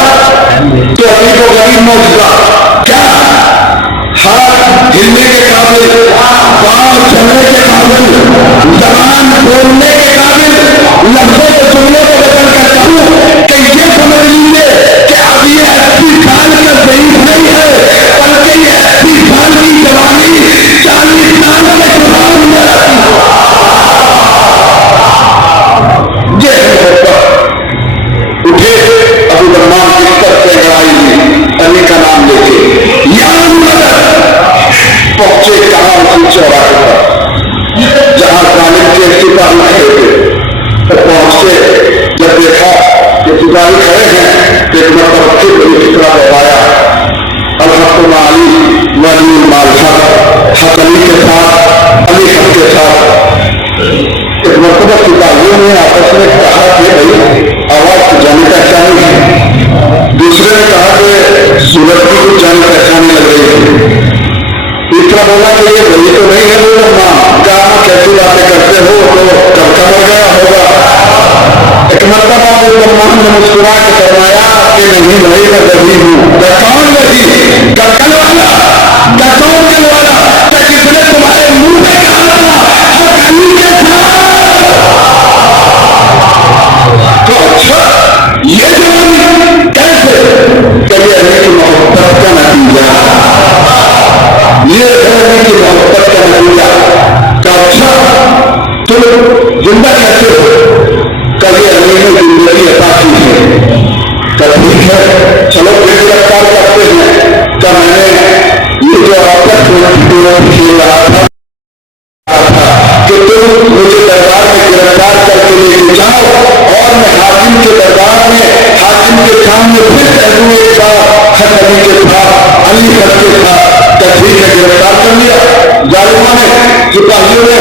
تو علی کو غریب موجودہ کیا ہاتھ ہلنے کے قابل، پاؤں چلنے کے قابل، زبان بولنے کے قابل، لفظوں کے جملوں کو بدل کر کہوں کہ یہ سمجھ لیجیے کہ اب یہ 80 سال کا ضعیف نہیں ہے، بلکہ یہ 80 سال کی جوانی 40 سال کے جوان میں آتی ہے۔ اٹھے ابو دمام بستر سے گڑائی لی، علی کا نام لے کے یا پہنچے کہاں اسی چوراہے پر جہاں ظالم کے سپاہی کھڑے تھے۔ پہنچے، جب دیکھا کہ سپاہی کھڑے ہیں تو ایک مرتبہ پھر بڑی فکرہ بتایا، الحق علی ولی المالحق، حق علی کے ساتھ، علی حق کے ساتھ۔ ایک مرتبہ سپاہیوں نے آپس میں کہا کہ بھائی آواز تو جانے پہچانی ہے، دوسرے نے کہا کہ سورج کی کچھ جانے پہچانی لگ رہی ہے، تیسرا بولا کہ یہ وہی تو نہیں ہے وہ ماں، کہاں کیسی باتیں کرتے ہو تو کب کا ہو گیا ہوگا۔ ایک مرتبہ ابو دمام نے مسکرا کے فرمایا کہ نہیں بھائی میں وہی ہوں۔ کیا کون وہی؟ کیا کل والا؟ کیا کون کل والا؟ کیا جس نے تمہارے منہ میں کہا تھا حق علی کے ساتھ؟ تو اچھا یہ جوانی کیسے؟ کبھی علی کی محبت کا نتیجہ، یہ ہے کہ محبت کا نتیجہ کا اچھا تم زندہ کیسے ہو؟ کبھی علی نے زندگی عطا کی ہے، کب ٹھیک ہے چلو پھر گرفتار کرتے ہیں، کب میں نے یہ جو آپس میں کھیل رہا تھا کہ تم مجھے دربار میں گرفتار کر کے لے کے جاؤ اور میں حاکم کے دربار میں حاکم کے سامنے پھر کہہ دوں ایک بار حق علی کے ساتھ، علی حق کے ساتھ، ٹھیک ہے گرفتار کر لیا ظالموں نے، سپاہیوں نے،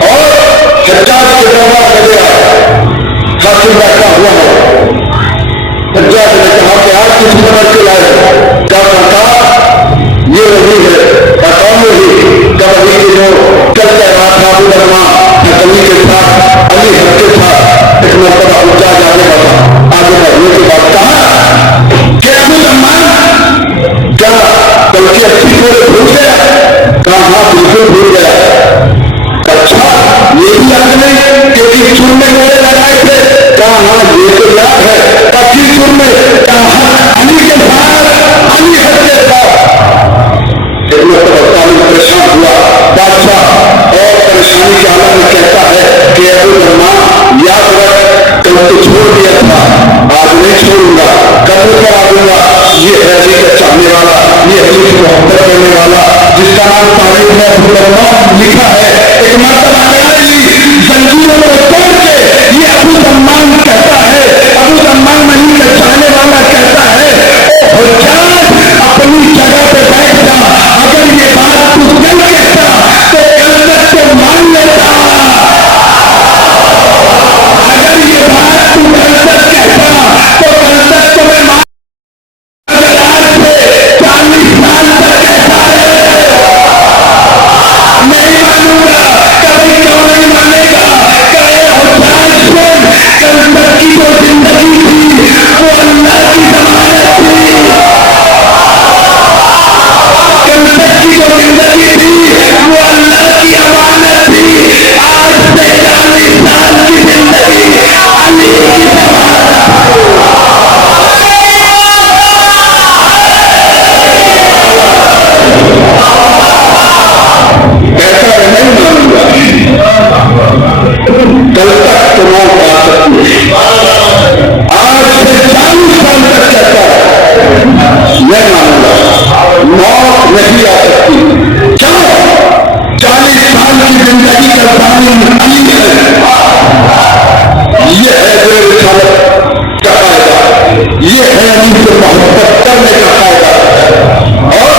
اور حجاج کے دربار میں گیا، حاکم بیٹھا ہوا ہے۔ حجاج نے کہا کہ آج کس سمجھ کے لائے؟ کیا سرکار یہ وہی ہے؟ کیا کون وہی؟ کیا وہی کہ جو کل کہہ رہا تھا ابو دمام علی کے ساتھ، علی حق کے ساتھ؟ ایک مرتبہ حجاج آگے بڑھا، آگے بڑھنے کے بعد کہا کہ ابو دمام کیا بلکہ اچھی طرح بھول گیا؟ کہاں بالکل بھول گیا۔ اچھا یہ بھی یاد نہیں کہ کس سور میں میرے لگائے تھے؟ کہاں یہ تو یاد ہے کہ کس سور میں؟ کہاں علی کے ساتھ، علی حق کے ساتھ۔ ایک مرتبہ ظالم پریشان ہوا، بادشاہ اور پریشانی کے حالت میں کہتا ہے کہ ابو دمام یاد رکھ کل تو چھوڑ دیا تھا، آج نہیں چھوڑوں گا، کل پر آ دوں گا۔ یہ ہے علی کا چاہنے والا، یہ علی کی محبت کرنے والا، جس کا نام تاریخ میں ابو دمام لکھا ہے۔ ایک مرتبہ زنجیروں کو توڑ کے یہ ابو دمام کہتا ہے، ابو دمام علی کا چاہنے والا کہتا ہے، او حجاج اپنی جگہ پہ بیٹھ جا، اگر یہ بات تو کل کہتا تو کل تک تو مان لیتا، اگر یہ بات تو کل تک کہتا تو کل تک تو میں مان، اگر آج سے 40 سال تک کہتا ہے نہیں مانوں گا، کبھی کیوں نہیں مانے گا؟ کہے حجاج سن، کل تک کی جو زندگی تھی وہ اللہ کی ضمانت تھی، सकती। चलो 40 साल की जिंदगी का दामन अली है, ये है जो रिसालत का फायदा, ये है अली से मोहब्बत करने का फायदा। और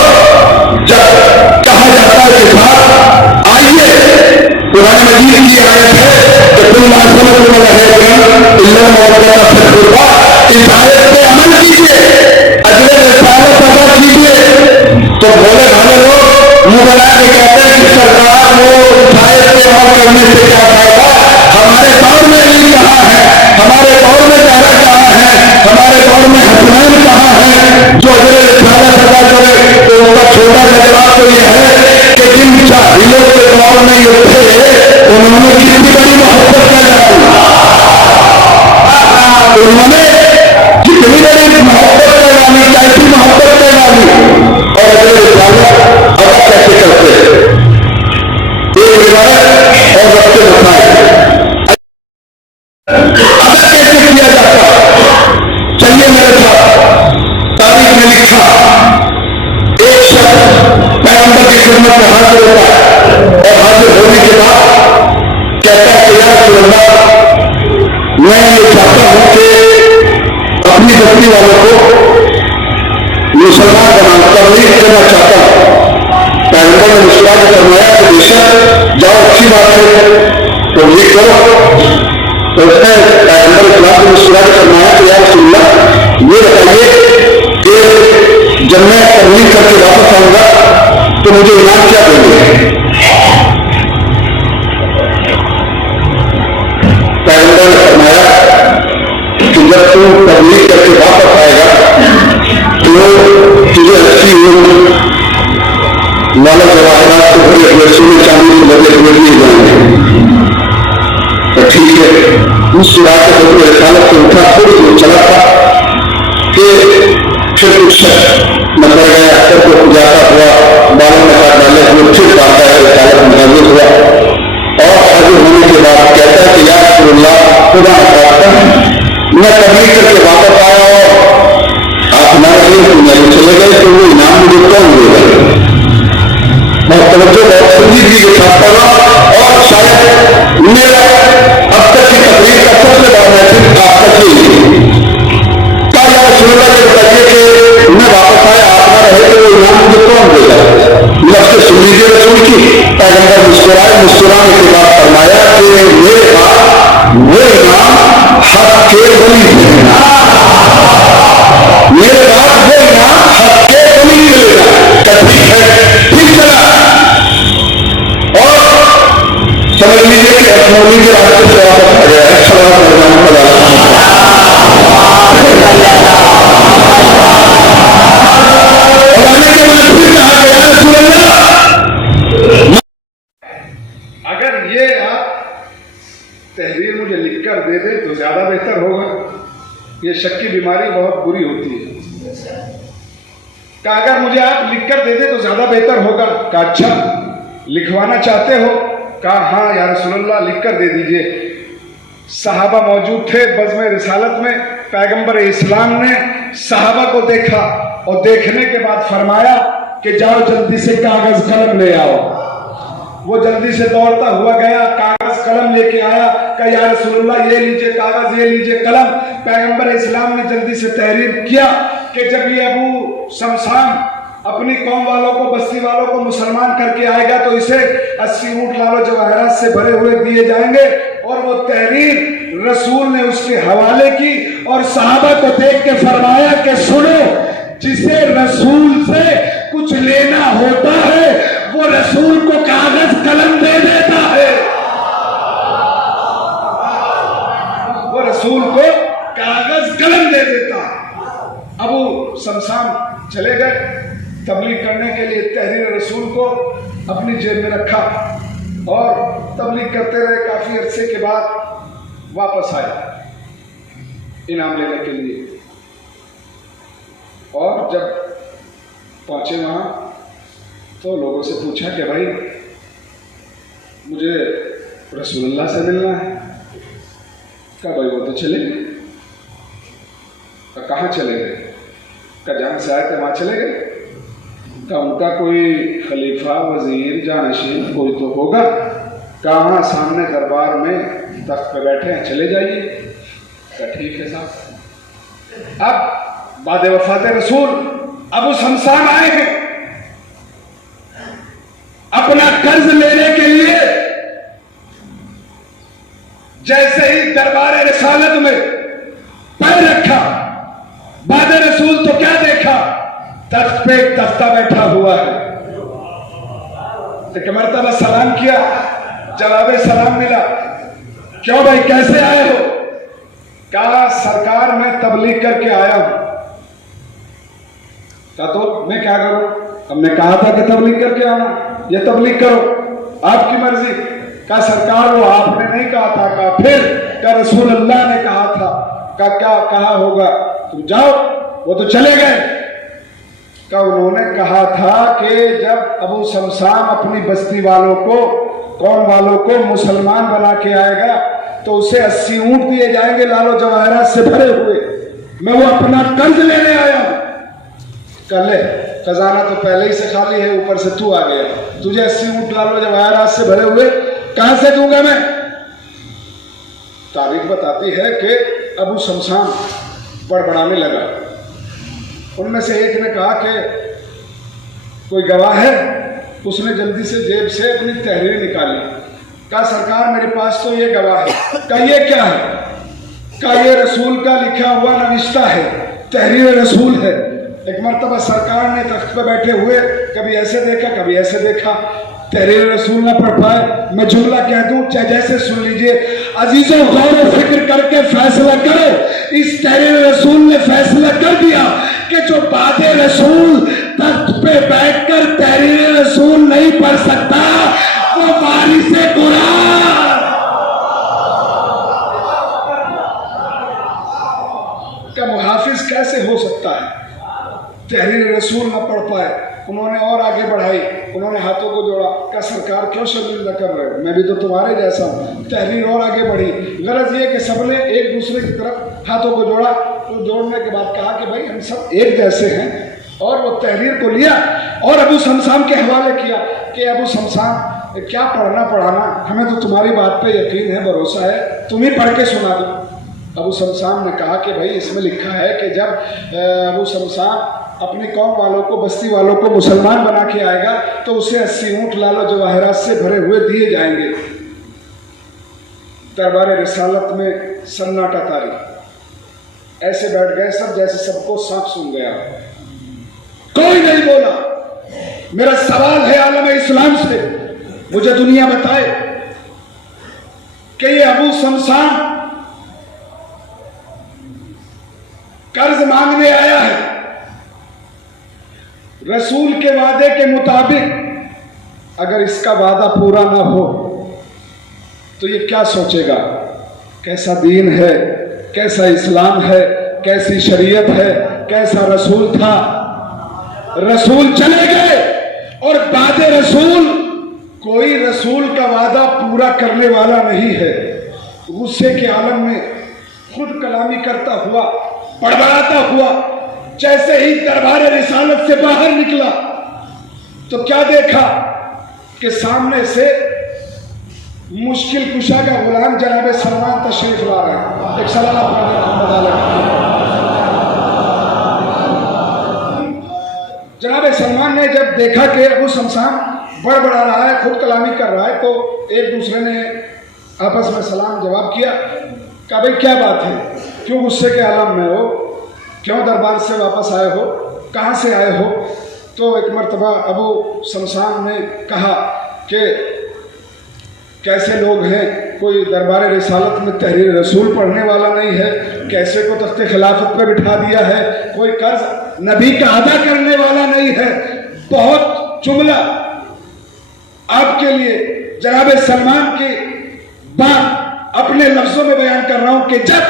जब कहा जाता है कि साहब आइए, कुरान मजीद की आयत है कि तुम इस आयत पे अमल कीजिए, अजर रिसालत अदा कीजिए। तो भोले भाले लोग मुंह बना के कहते हैं कि सरकार वो इस आयत पे अमल करने से क्या फायदा, हमारे दौर में अली कहाँ है, हमारे दौर में ज़हरा कहाँ है, हमारे दौर में हसनैन कहाँ है जो अजर रिसालत अदा करे। तो उनका छोटा सा जवाब तो यह है कि जिन जाहिलों के दौर में ये थे उन्होंने कितनी बड़ी मोहब्बत पैदा की, उन्होंने कितनी बड़ी मोहब्बत पैदा की, कैसी मोहब्बत पैदा की, और अजर रिसालत अदा कैसे करते हैं। एक रिवायत और रखते बताए अदा कैसे किया जाता। चलिए मेरे साथ, तारीख में लिखा एक शख्स पैगंबर की खिदमत में हाजिर होता है और हाजिर होने के बाद कहता है कि या रसूल अल्लाह, मैं ये चाहता हूं कि अपनी बस्ती वालों को मुसलमान बनाना तबलीग करना चाहता हूं। पैगंबर ने मुस्कुरा के फरमाया कि बेशक जाओ, अच्छी बात है, तो ये करो। तो उसने पैगंबर इस्लाम को मुस्कुरा के फरमाया कि या रसूल अल्लाह, ये बताइए कि जब मैं तबलीग करके वापस आऊंगा तो मुझे इनाम क्या देंगे। पैगंबर ने फरमाया कि जब तू तबलीग करके वापस आएगा तो तुझे 80 ऊँट वाला जवाहरात को भरे हुए सोने चांदी से लगे हुए दिए जाएंगे। तो ठीक है, मुस्कुरा के तो रिसालत से उठा, थोड़ी दूर चला था कि फिर कुछ नजर गया, अक्सर को जाता हुआ बालों में हाथ डाले हुए फिर आता है, रिसालत में हाजिर हुआ और हाजिर होने के बाद कहता है कि या रसूल अल्लाह, खुदा ना मैं तबलीग करके वापस आया और आप हमारे लिए चले गए, तो वो इनाम मुझे कौन देगा। बहुत तवज्जो, बहुत संजीदगी के साथ पढ़ा और शायद मेरा अब तक की तकरीर का सबसे बड़ा मैसेज आप तक ही क्या या रसूल अल्लाह ये बताइए कि मैं वापस आया, आप ना रहे तो वो इनाम मुझे कौन देगा। लफ्ज़ सुन लीजिए रसूल की। पैगंबर मुस्कुराए, मुस्कुराने के बाद फरमाया कि मेरे पास वो इनाम हक के वली देगा, मेरे पास वो इनाम हक के वली मिलेगा। ठीक है, ठीक चला और समझ लीजिए कि असमौली के रास्ते से वापस आ गया है। अगर ये आप तहरीर मुझे लिखकर दे दे तो ज्यादा बेहतर होगा। ये शक की बीमारी बहुत बुरी होती है। कहा अगर मुझे आप लिखकर दे दे तो ज्यादा बेहतर होगा। कहा अच्छा लिखवाना चाहते हो। कहा हाँ या रसूल अल्लाह लिखकर दे दीजिए। सहाबा मौजूद थे बज़्म रिसालत में। पैगंबर इस्लाम ने सहाबा को देखा और देखने के बाद फरमाया कि जाओ जल्दी से कागज कलम ले आओ। वो जल्दी से दौड़ता हुआ गया, कागज कलम लेके आया। कहा या रसूलुल्लाह ये लीजिए कागज, ये लीजिए कलम। पैगंबर इस्लाम ने जल्दी से तहरीर किया कि जब ये अबू शमशान अपनी कौम वालों को, बस्ती वालों को मुसलमान करके आएगा तो इसे 80 ऊँट लालो जवाहरात से भरे हुए दिए जाएंगे। और वो तहरीर रसूल ने उसके हवाले की और सहाबा को देख के फरमाया कि सुनो, जिसे रसूल से कुछ लेना होता है वो रसूल को कागज कलम दे देता है। वो रसूल को कागज कलम दे देता है। अबू शमशान चले गए तबलीग करने के लिए। तहरीर रसूल को अपनी जेब में रखा और तबलीग करते रहे। काफी अरसे के बाद वापस आए इनाम लेने के लिए। और जब पहुंचे वहां तो लोगों से पूछा कि भाई मुझे रसूलुल्लाह से मिलना है। कहा भाई वो तो चले गए। कहाँ चले गए? कहा जहां से आए थे वहां चले गए। کا उनका कोई खलीफा वजीर जानशीन कोई तो होगा, कहाँ सामने दरबार में तख्त पे बैठे हैं, चले जाइए। कहा ठीक है साहब। अब बाद वफात रसूल अबू शमशान आए हैं अपना कर्ज लेने के लिए। जैसे ही दरबार रिसालत में पैर रखा बाद रसूल तो क्या देखा, तख्त पे एक तख्ता बैठा हुआ है। एक मरतबा सलाम किया, जवाब सलाम मिला। क्यों भाई कैसे आए हो? कहा सरकार मैं तबलीग करके आया हूं। कहा तो मैं क्या करूं? हमने कहा था कि तबलीग करके आना, ये तबलीग करो, आपकी मर्जी। कहा सरकार वो आपने नहीं कहा था। कहा फिर? कहा रसूल अल्लाह ने कहा था। कहा क्या कहा होगा? तुम जाओ। वो तो चले गए। कहा उन्होंने कहा था कि जब अबू शमशान अपनी बस्ती वालों को, कौम वालों को मुसलमान बना के आएगा तो उसे 80 ऊंट दिए जाएंगे लालो जवाहरात से भरे हुए। मैं वो अपना कर्ज लेने आया हूं। कह ले खजाना तो पहले ही से खाली है, ऊपर से तू आ गया, तुझे 80 ऊंट लालो जवाहरात से भरे हुए कहां से दूंगा मैं? तारीख बताती है कि अबू शमशान बड़बड़ाने लगा। उनमें से एक ने कहा कि कोई गवाह है? उसने जल्दी से जेब से अपनी तहरीर निकाली। कहा सरकार मेरे पास तो ये गवाह है। कहा ये क्या है? कहा ये रसूल का लिखा हुआ नविश्ता है, तहरीर रसूल है। एक मर्तबा सरकार ने तख्त पर बैठे हुए कभी ऐसे देखा कभी ऐसे देखा, तहरीर रसूल ना पढ़ पाए। मैं जुमला कह दूं चाहे जैसे सुन लीजिए। अजीजों गौर फिक्र करके फैसला करो। इस तहरीर रसूल ने फैसला कर दिया कि जो बाद रसूल तख्त पे बैठकर तहरीर रसूल नहीं पढ़ सकता वो वारिस कुरान। का मुहाफिज कैसे हो सकता है? तहरीर रसूल न पढ़ पाए। उन्होंने और आगे बढ़ाई, उन्होंने हाथों को जोड़ा। का सरकार क्यों शर्मिंदा कर रहे हो? मैं भी तो तुम्हारे जैसा हूँ। तहरीर और आगे बढ़ी। गरज ये कि सबने एक दूसरे की तरफ हाथों को जोड़ा। तो जोड़ने के बाद कहा कि भाई हम सब एक जैसे हैं, और वो तहरीर को लिया और अबू शमशान के हवाले किया कि अबू शमशान क्या पढ़ना पढ़ाना, हमें तो तुम्हारी बात पे यकीन है, भरोसा है, तुम ही पढ़ के सुना दो। अबू शमशान ने कहा कि भाई इसमें लिखा है कि जब अबू शमशान अपनी कौम वालों को, बस्ती वालों को मुसलमान बना के आएगा तो उसे 80 ऊंट लालो जवाहरात से भरे हुए दिए जाएंगे। दरबार रिसालत में सन्नाटा तारी। ऐसे बैठ गए सब जैसे सबको सांप सूंघ गया। कोई नहीं बोला। मेरा सवाल है आलम इस्लाम से, मुझे दुनिया बताए कि ये अबू शमशान कर्ज मांगने आया है, रसूल के वादे के मुताबिक अगर इसका वादा पूरा ना हो तो ये क्या सोचेगा? कैसा दीन है, कैसा इस्लाम है, कैसी शरीयत है, कैसा रसूल था? रसूल चले गए और वादे रसूल, कोई रसूल का वादा पूरा करने वाला नहीं है। गुस्से के आलम में खुद कलामी करता हुआ, बड़बड़ाता हुआ जैसे ही दरबार रिसालत से बाहर निकला तो क्या देखा कि सामने से मुश्किल कुशा का गुलाम जनाब सलमान तशरीफ ला रहे हैं। एक सलाम जनाब सलमान ने जब देखा कि अबू शमशान बड़बड़ा रहा है, खुद कलामी कर रहा है, तो एक दूसरे ने आपस में सलाम जवाब किया। कहा भाई क्या बात है, क्यों गुस्से के आलम में हो, क्यों दरबार से वापस आए हो, कहाँ से आए हो? तो एक मर्तबा अबू शमशान ने कहा कि कैसे लोग हैं, कोई दरबार रिसालत में तहरीर रसूल पढ़ने वाला नहीं है, कैसे को तख्ते खिलाफत पर बिठा दिया है, कोई कर्ज नबी का अदा करने वाला नहीं है। बहुत जुमला आपके लिए जनाब सलमान की बात अपने लफ्जों में बयान कर रहा हूं कि जब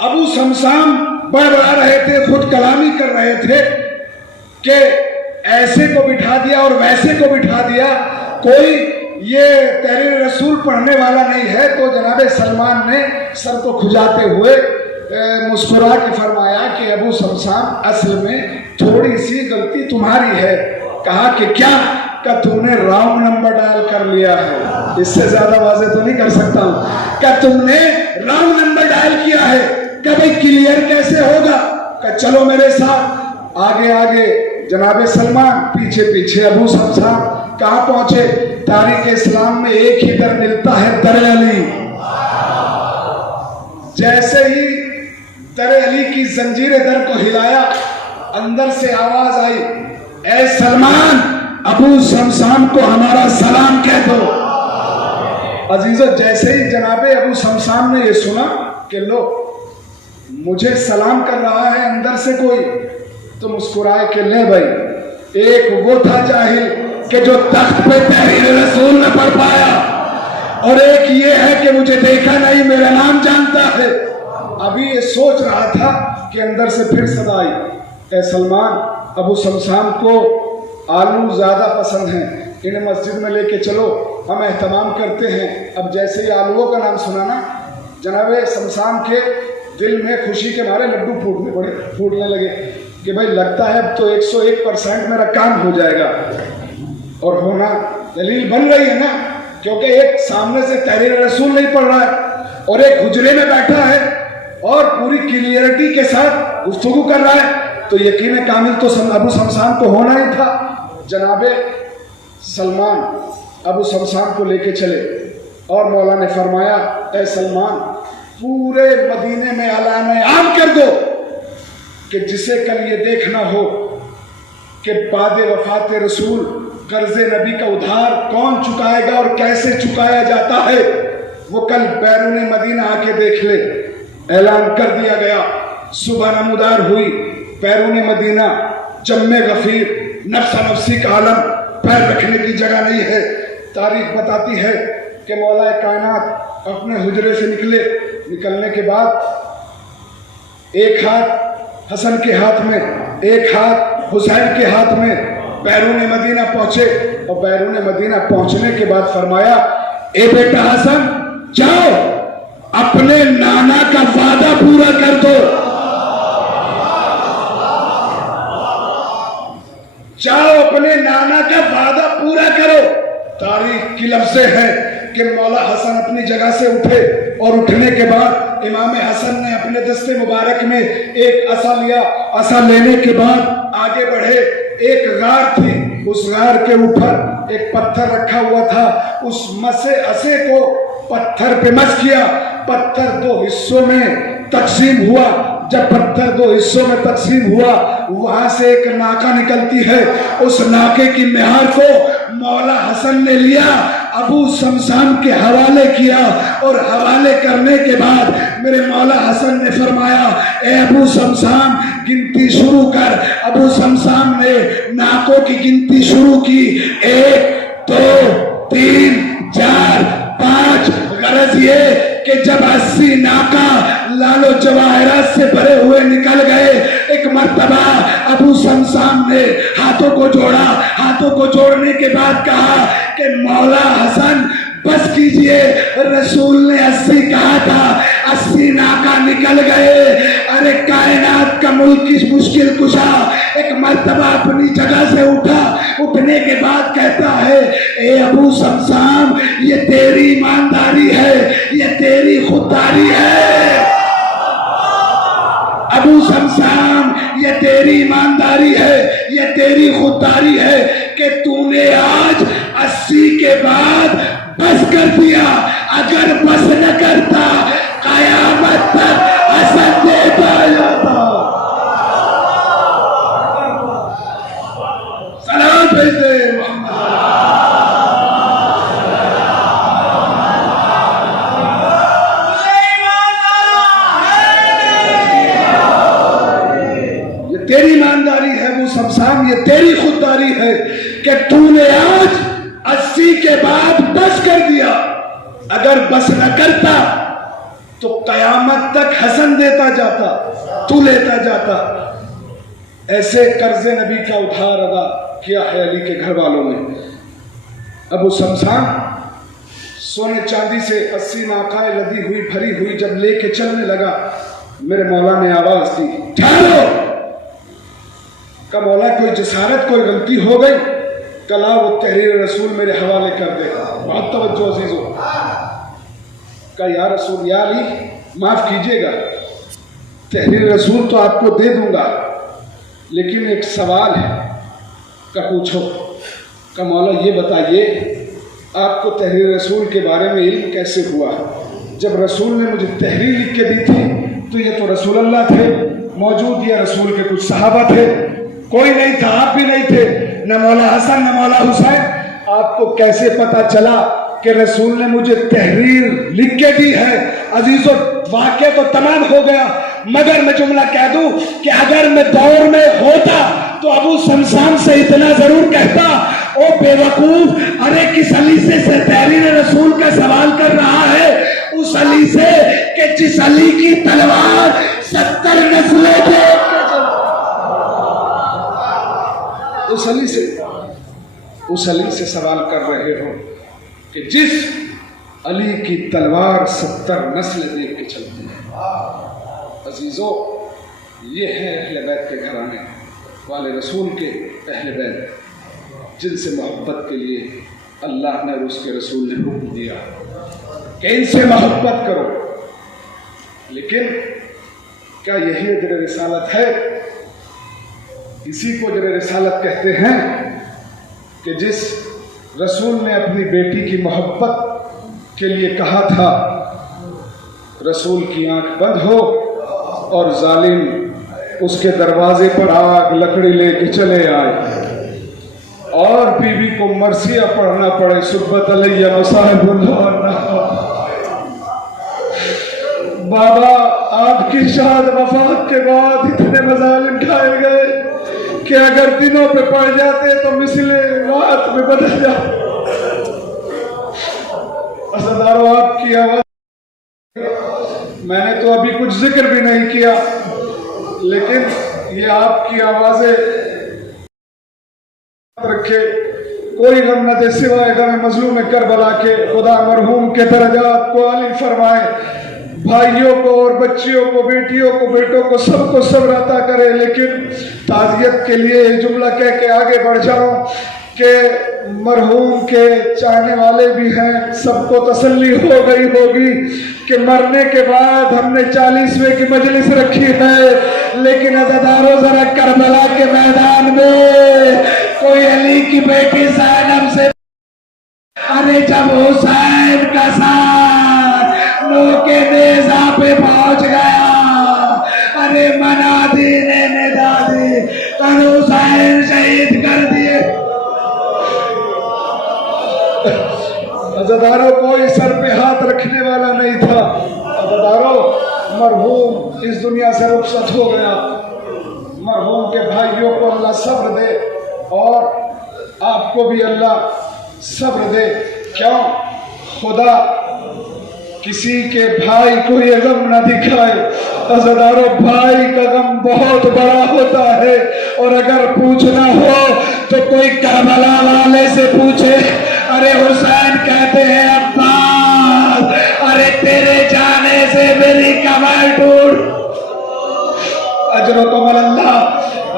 अबू शमशान बड़बड़ा रहे थे, खुद कलामी कर रहे थे कि ऐसे को बिठा दिया और वैसे को बिठा दिया, कोई ये तहरीर रसूल पढ़ने वाला नहीं है, तो जनाब सलमान ने सर को खुजाते हुए مسکرا کے فرمایا کہ ابو سمسام اصل میں تھوڑی سی غلطی تمہاری ہے. کہا کہ کیا؟ کہ تم نے رانگ نمبر ڈائل کر لیا ہے. اس سے زیادہ واضح تو نہیں کر سکتا ہوں. کہ تم نے رانگ نمبر ڈائل کیا ہے. کہ بھئی کلیئر کیسے ہوگا؟ کہ چلو میرے ساتھ. آگے آگے جناب سلمان، پیچھے پیچھے ابو سمسام. کہاں پہنچے؟ تاریخ اسلام میں ایک ہی در ملتا ہے، در علی. جیسے ہی در علی کی زنجیر در کو ہلایا، اندر سے آواز آئی، اے سلمان، ابو سمسام کو ہمارا سلام کہہ دو. عزیزو، جیسے ہی جناب ابو سمسام نے یہ سنا کہ لو مجھے سلام کر رہا ہے اندر سے کوئی، تو مسکرائے کہ لے بھائی، ایک وہ تھا جاہل کہ جو تخت پہ تحریر رسول نہ پڑھ پایا، اور ایک یہ ہے کہ مجھے دیکھا نہیں، میرا نام جانتا ہے. ابھی یہ سوچ رہا تھا کہ اندر سے پھر صدا آئی، اے سلمان، ابو سمسام کو آلو زیادہ پسند ہیں، انہیں مسجد میں لے کے چلو، ہم اہتمام کرتے ہیں. اب جیسے ہی آلووں کا نام سنا نا، جناب سمسام کے دل میں خوشی کے مارے لڈو پھوٹنے لگے کہ بھائی لگتا ہے اب تو 101% میرا کام ہو جائے گا. اور ہونا دلیل بن رہی ہے نا، کیونکہ ایک سامنے سے تحریر رسول نہیں پڑھ رہا ہے اور ایک حجرے میں بیٹھا ہے اور پوری کلیئرٹی کے ساتھ گفتگو کر رہا ہے، تو یقین کامل تو ابو سمسام کو ہونا ہی تھا. جناب سلمان ابو سمسام کو لے کے چلے اور مولا نے فرمایا، اے سلمان، پورے مدینے میں اعلان عام کر دو کہ جسے کل یہ دیکھنا ہو کہ بعد وفات رسول قرض نبی کا ادھار کون چکائے گا اور کیسے چکایا جاتا ہے، وہ کل بیرون مدینہ آ کے دیکھ لے. اعلان کر دیا گیا. صبح نمودار ہوئی بیرون مدینہ، جم غفیر، نفس نفسی کا عالم، پیر رکھنے کی جگہ نہیں ہے. تاریخ بتاتی ہے کہ مولا کائنات اپنے حجرے سے نکلنے کے بعد ایک ہاتھ حسن کے ہاتھ میں، ایک ہاتھ حسین کے ہاتھ میں بیرون مدینہ پہنچے. اور بیرون مدینہ پہنچنے کے بعد فرمایا، اے بیٹا حسن، جاؤ اپنے نانا کا وعدہ پورا کر دو. جاؤ اپنے نانا کا وعدہ پورا کرو. تاریخ کی لفظیں ہیں کہ مولا حسن اپنی جگہ سے اٹھے اور اٹھنے کے بعد امام حسن نے اپنے دست مبارک میں ایک عصا لیا. عصا لینے کے بعد آگے بڑھے. ایک غار تھی، اس غار کے اوپر ایک پتھر رکھا ہوا تھا. اس عصے کو پتھر پہ مس کیا. پتھر دو حصوں میں تقسیم ہوا. جب پتھر دو حصوں میں تقسیم ہوا، وہاں سے ایک ناکہ نکلتی ہے. اس ناکے کی مہار کو مولا حسن نے لیا، ابو سمسام کے حوالے کیا، اور حوالے کرنے کے بعد میرے مولا حسن نے فرمایا، اے ابو سمسام گنتی شروع کر. ابو سمسام نے ناکوں کی گنتی شروع کی. 1 2 3 4 5. غرض یہ کہ جب 80 ناکہ لال و جواہرات سے بھرے ہوئے نکل گئے، ایک مرتبہ ابو سمسام نے ہاتھوں کو جوڑا. ہاتھوں کو جوڑنے کے بعد کہا کہ مولا حسن بس کیجئے، رسول نے 80 کہا تھا، 80 ناکہ نکل گئے. ارے کائنات کا ملک کی مشکل کشا ایک مرتبہ اپنی جگہ سے اٹھا. اٹھنے کے بعد کہتا ہے، اے ابو سمسام، یہ تیری ایمانداری ہے، یہ تیری خودداری ہے. ابو سمسام، یہ تیری ایمانداری ہے، یہ تیری خودداری ہے کہ تو نے آج 80 کے بعد بس کر دیا. اگر بس نہ کرتا قیامت تک حسن دیتا جاتا. سلام بھیجتے تیری ایمانداری ہے ابو سمسام، یہ تیری خودداری ہے کہ تو نے آج 80 کے بعد بس کر دیا. اگر بس نہ کرتا تو قیامت تک حسن دیتا جاتا، تو لیتا جاتا. ایسے قرض نبی کا ادھار ادا کیا ہے علی کے گھر والوں نے. ابو سمسام سونے چاندی سے 80 ناکائیں لدی ہوئی بھری ہوئی جب لے کے چلنے لگا میرے مولا نے آواز دی، ٹھہرو۔ کہ مولا کوئی جسارت، کوئی غلطی ہو گئی، کلا وہ تحریر رسول میرے حوالے کر دے۔ بہت توجہ عزیزو۔ کہ یا رسول، یا علی معاف کیجیے گا، تحریر رسول تو آپ کو دے دوں گا، لیکن ایک سوال ہے۔ کہ پوچھو۔ کہ مولا یہ بتائیے آپ کو تحریر رسول کے بارے میں علم کیسے ہوا؟ جب رسول نے مجھے تحریر لکھ کے دی تھی تو یہ تو رسول اللہ تھے موجود، یا رسول کے کچھ صحابہ تھے؟ کوئی نہیں تھا، آپ بھی نہیں تھے، نہ مولا حسن نہ مولا حسین۔ آپ کو کیسے پتا چلا کہ رسول نے مجھے تحریر لکھ کے دی ہے؟ عزیزو واقعہ تو تمام ہو گیا، مگر میں جملہ کہہ دوں کہ اگر میں دور میں ہوتا تو ابو سمسام سے اتنا ضرور کہتا، او بے وقوف، ارے کس علی سے تحریر رسول کا سوال کر رہا ہے؟ اس علی سے کہ جس علی کی تلوار 70 نسلیں دیکھ کے اس علی سے سوال کر رہے ہو کہ جس علی کی تلوار 70 نسلیں دیکھ کے چلتی ہے۔ عزیزو یہ ہے اہل بیت کے گھرانے والے رسول کے اہل بیت، جن سے محبت کے لیے اللہ نے اور اس کے رسول نے حکم دیا کہ ان سے محبت کرو۔ لیکن کیا یہی اجر رسالت ہے؟ اسی کو اجر رسالت کہتے ہیں کہ جس رسول نے اپنی بیٹی کی محبت کے لیے کہا تھا رسول کی آنکھ بند ہو اور ظالم اس کے دروازے پر آگ لکڑی لے کے چلے آئے، اور بیوی کو مرثیہ پڑھنا پڑے، سبت علیہ مصائب اللہ۔ بابا آپ کی شاد وفات کے بعد اتنے مظالم کھائے گئے کہ اگر دنوں پہ پڑ جاتے تو مثل رات میں بدل جاتے۔ عزادارو آپ کی آواز، میں نے تو ابھی کچھ ذکر بھی نہیں کیا، لیکن یہ آپ کی آوازیں رکھے، کوئی غم نہ دے سوائے غم مظلوم کربلا کے۔ خدا مرحوم کے درجات کو عالی فرمائے، بھائیوں کو اور بچیوں کو، بیٹیوں کو، بیٹوں کو، سب کو صبر عطا کرے۔ لیکن تعزیت کے لیے ایک جملہ کہہ کے آگے بڑھ جاؤں کہ مرحوم کے چاہنے والے بھی ہیں، سب کو تسلی ہو گئی ہوگی کہ مرنے کے بعد ہم نے 40ویں کی مجلس رکھی ہے، لیکن عزادارو ذرا کربلا کے میدان میں کوئی علی کی بیٹی زینب سے، ارے جب حسین کا ساتھ نو کے نیزہ پہ پہنچ گیا، ارے منادی نے ندا دی، حسین شہید کر دیے۔ عزادارو کوئی سر پہ ہاتھ رکھنے والا نہیں تھا۔ عزادارو مرحوم اس دنیا سے رخصت ہو گیا، مرحوم کے بھائیوں کو اللہ صبر دے اور آپ کو بھی اللہ صبر دے۔ کیوں؟ خدا کسی کے بھائی کو یہ غم نہ دکھائے۔ عزادارو بھائی کا غم بہت بڑا ہوتا ہے، اور اگر پوچھنا ہو تو کوئی کربلا والے سے پوچھے۔ ارے حسین کہتے ہیں عباس، ارے تیرے جانے سے میری کمر ٹوٹ، اجر و کمل اللہ۔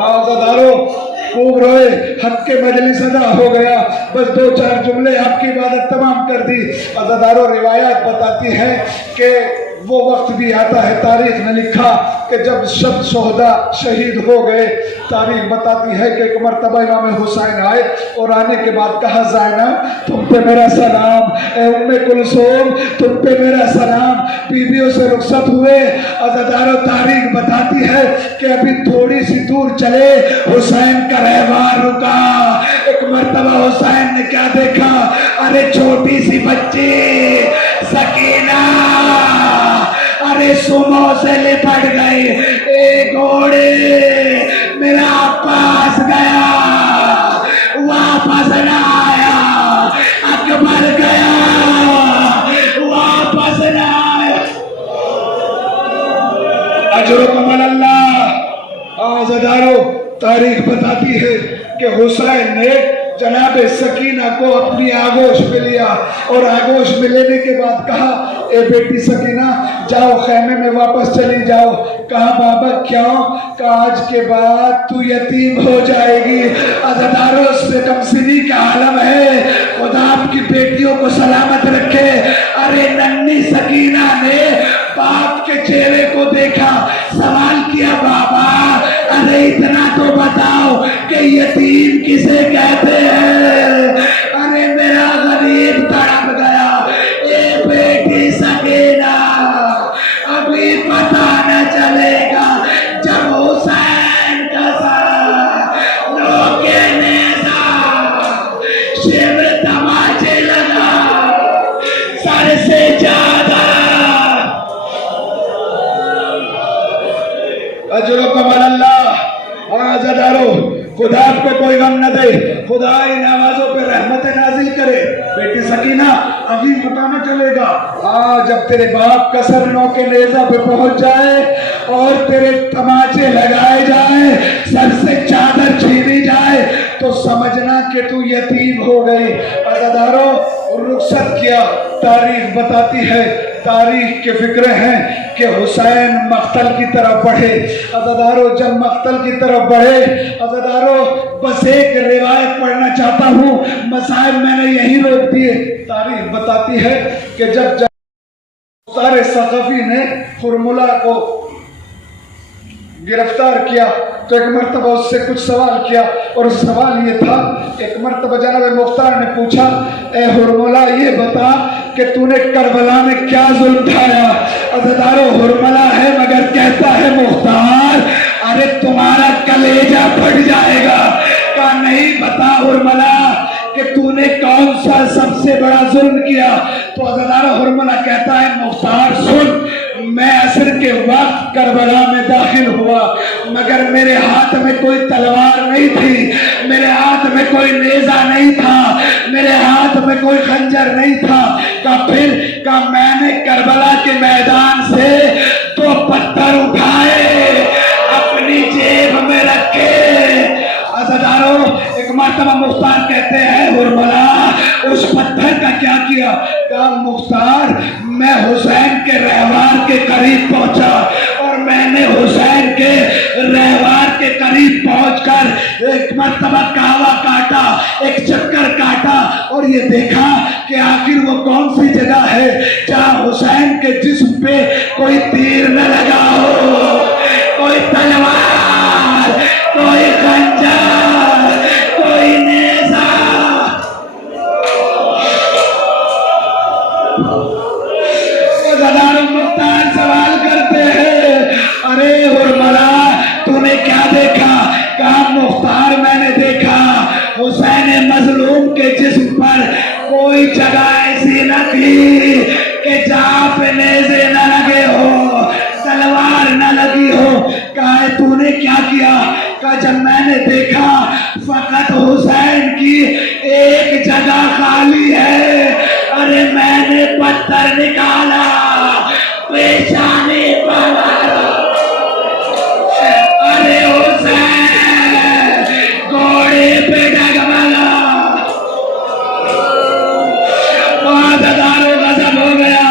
عزادارو خوب روئے، حق کے مجلس ادا ہو گیا، بس 2-4 جملے آپ کی عبادت تمام کر دی۔ عزادارو روایات بتاتی ہیں کہ وہ وقت بھی آتا ہے، تاریخ نے لکھا کہ جب شب شہداء شہید ہو گئے، تاریخ بتاتی ہے کہ ایک مرتبہ امام حسین آئے اور آنے کے بعد کہا زینب تم پہ میرا سلام، اے ام کلثوم تم پہ میرا سلام، بیویوں سے رخصت ہوئے۔ عزادارو تاریخ بتاتی ہے کہ ابھی تھوڑی سی دور چلے حسین کا رہوار رکا، ایک مرتبہ حسین نے کیا دیکھا؟ ارے چھوٹی سی بچی سکینہ ارے سمو سے لپٹ گئی، ایک گھوڑے میرا پاس گیا واپس نہ آیا، اکبر گیا واپس نہ آیا۔ اجر و کمل اللہ۔ عزادارو تاریخ بتاتی ہے کہ حسین نے जनाब सकीना को अपनी आगोश में लिया और आगोश में लेने के बाद कहा, ए बेटी सकीना जाओ खैमे में वापस चली जाओ। कहा बाबा क्यों? कहा आज के बाद तू यतीम हो जाएगी। अज़ादारों से कमसिनी का आलम है, खुदा आपकी बेटियों को सलामत रखे। अरे नन्ही सकीना ने बाप के चेहरे को देखा, सवाल किया बाबा अरे इतना तो बताओ कि यतीम किसे कहते हैं? अरे मेरा गरीब तड़प गया। ए बेटी सकीना अभी पता न चलेगा जब हुसैन का लोके नेज़ा शिव तमाचे लगा सर से ज्यादा अजरुकम अल्लाह। आज़ादारों खुदा आपको कोई गम न दे, खुदा इन आवाजों पे रहमत नाजिल करे। बेटी सकीना अभी पता न चलेगा। जब तेरे बाप का सर नौके नेज़ा पे पहुंच जाए और तेरे तमाचे लगाए जाए, सर से चादर छीनी जाए तो समझना कि तू यतीम हो गई। आज़ादारों रुखसत किया। तारीख बताती है, तारीख के फिक्रे हैं कि हुसैन मक्तल की तरफ बढ़े। अज़ादारों जब मक्तल की तरफ बढ़े, अज़ादारों बस एक रिवायत पढ़ना चाहता हूँ, मसाइब मैंने यही रोक दिए। तारीख बताती है कि जब सारे सक़फ़ी ने हुरमुला को गिरफ्तार किया तो एक मर्तबा उससे कुछ सवाल किया और सवाल ये था, एक मर्तबा जनाब मुख्तार ने पूछा, ए हुरमुला ये बता कि तूने करबला में क्या जुल्म ढाया? अज़ादारों हुरमुला है मगर कहता है मुख्तार अरे तुम्हारा कलेजा फट जाएगा। का नहीं बता हुरमुला कि तूने कौन सा सबसे बड़ा जुल्म किया? तो अज़ादारों हुरमुला कहता है मुख्तार सुन, मैं असर के वक्त करबला में दाखिल हुआ मगर मेरे हाथ में कोई तलवार नहीं थी, मेरे हाथ में कोई नेज़ा नहीं था, मेरे हाथ में कोई खंजर नहीं था। का फिर का मैंने करबला के मैदान से 2 पत्थर उठाए अपनी जेब में रखे। अज़ादारों एक मर्तबा मुख्तार कहते हैं हुरमुला उस पत्थर का क्या किया? कहा मुख्तार मैं हुसैन के रहवार के करीब पहुंचा और मैंने हुसैन के रहवार के करीब पहुंचकर एक मर्तबा कहवा काटा, एक चक्कर काटा और ये देखा कि आखिर वो कौन सी जगह है जहां हुसैन के जिस्म पे कोई तीर न लगा हो, कोई तलवार, कोई खंजर, कोई नेज़ा। अज़ादारों मुख्तार सवाल करते हैं, अरे हुरमुला तूने क्या देखा? कहा मुख्तार मैंने देखा हुसैन मजलूम के जिस्म पर कोई जगह ऐसी न थी कि जहाँ पे नेज़े न लगे हो, तलवार न लगी हो। कहा तूने क्या किया? कहा जब मैंने देखा फकत हुसैन की एक जगह खाली है, अरे मैंने पत्थर निकाला पेशानी पर मारा। अरे हुसैन घोड़े पे डगमगा। अज़ादारों गज़ब हो गया।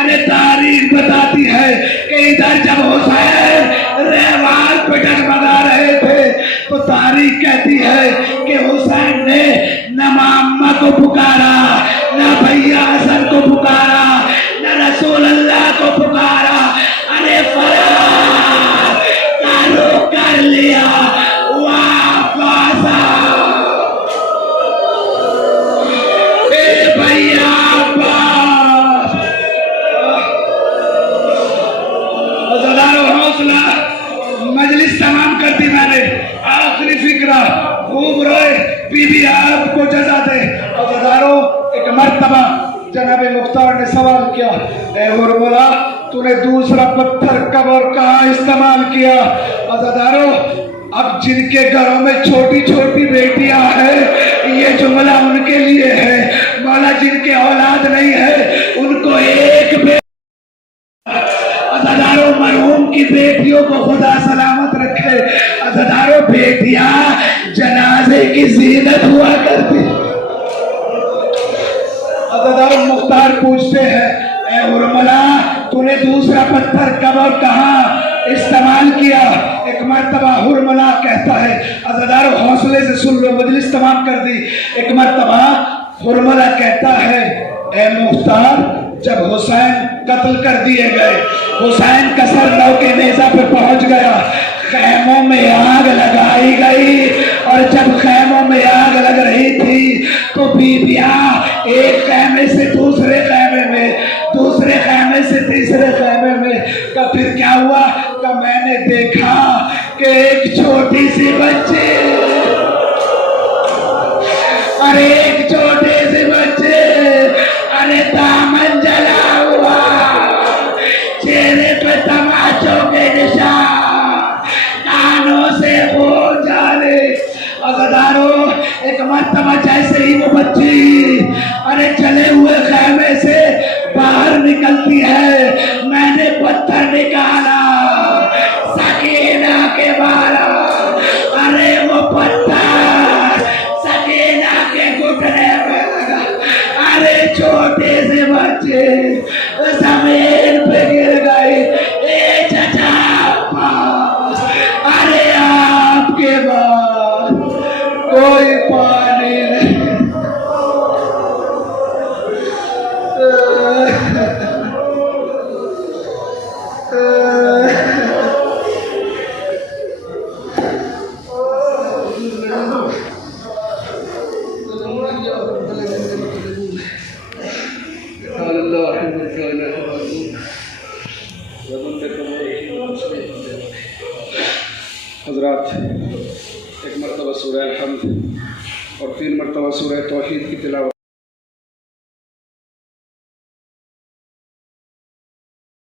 अरे तारीख बताती है कि इधर जब हुसैन रहवार पे डगमगा रहे थे तो तारीख कहती है कि हुसैन ने न अम्मा को पुकारा, न भैया हसन को पुकारा, न रसूल अल्लाह को पुकारा। अरे फरार तारो कर लिया वापस ए भैया वापस। अज़ादारों हौसला, मजलिस तमाम कर दी मैंने। आखिरी फिक्रा खूब रोए, बीबी आपको जजा दे। अज़ादारों एक मर्तबा जनाब मुख्तार ने सवाल किया, ए हुरमुला तूने दूसरा पत्थर कब और कहाँ इस्तेमाल किया? अज़ादारों अब जिनके घरों में छोटी छोटी बेटियां हैं ये जुमला उनके लिए है। मौला जिनके औलाद नहीं है उनको एक अज़ादारों मरहूम की बेटियों को खुदा सलामत रखे। अज़ादारों बेटियां जनाजे की ज़ीनत हुआ करती अज़ादार मुख्तार पूछते हैं, ए उर्मिला, तूने दूसरा पत्थर कब और कहाँ इस्तेमाल किया? एक मरतबा उर्मिला कहता है, अज़ादार हौसले से सुन लो, मजलिस तमाम कर दी। एक मरतबा उर्मिला कहता है, ए मुख्तार, जब हुसैन कत्ल कर दिए गए, हुसैन का सर नौ के नेज़ा पे पहुंच गया, खैमों में आग लगाई गई, और जब खैमों में आग लग रही थी तो बीबियां एक खैमे से दूसरे खैमे में, दूसरे खैमे से तीसरे खैमे में। का फिर क्या हुआ? का मैंने देखा कि एक छोटी सी बच्ची, अरे एक छोटे से बच्चे, अरे दामन जला हुआ, चेहरे पे तमाचों के निशान, कानों से खून जाने। अज़ादारों, एक मरतबा जैसे ही वो बच्ची अरे जले हुए खैमे से बाहर निकलती है, मैंने पत्थर निकाला, सकीना के मारा, अरे वो पत्थर सकीना के घुटने में लगा, अरे छोटे से बच्चे जमीन पे गिर गए। ए चाचा, अरे आपके बाद कोई पानी नहीं। हज़रात, एक मरतबा सूरह अल-हम्द और 3 मरतबा सूरह तौहीद की तिलावत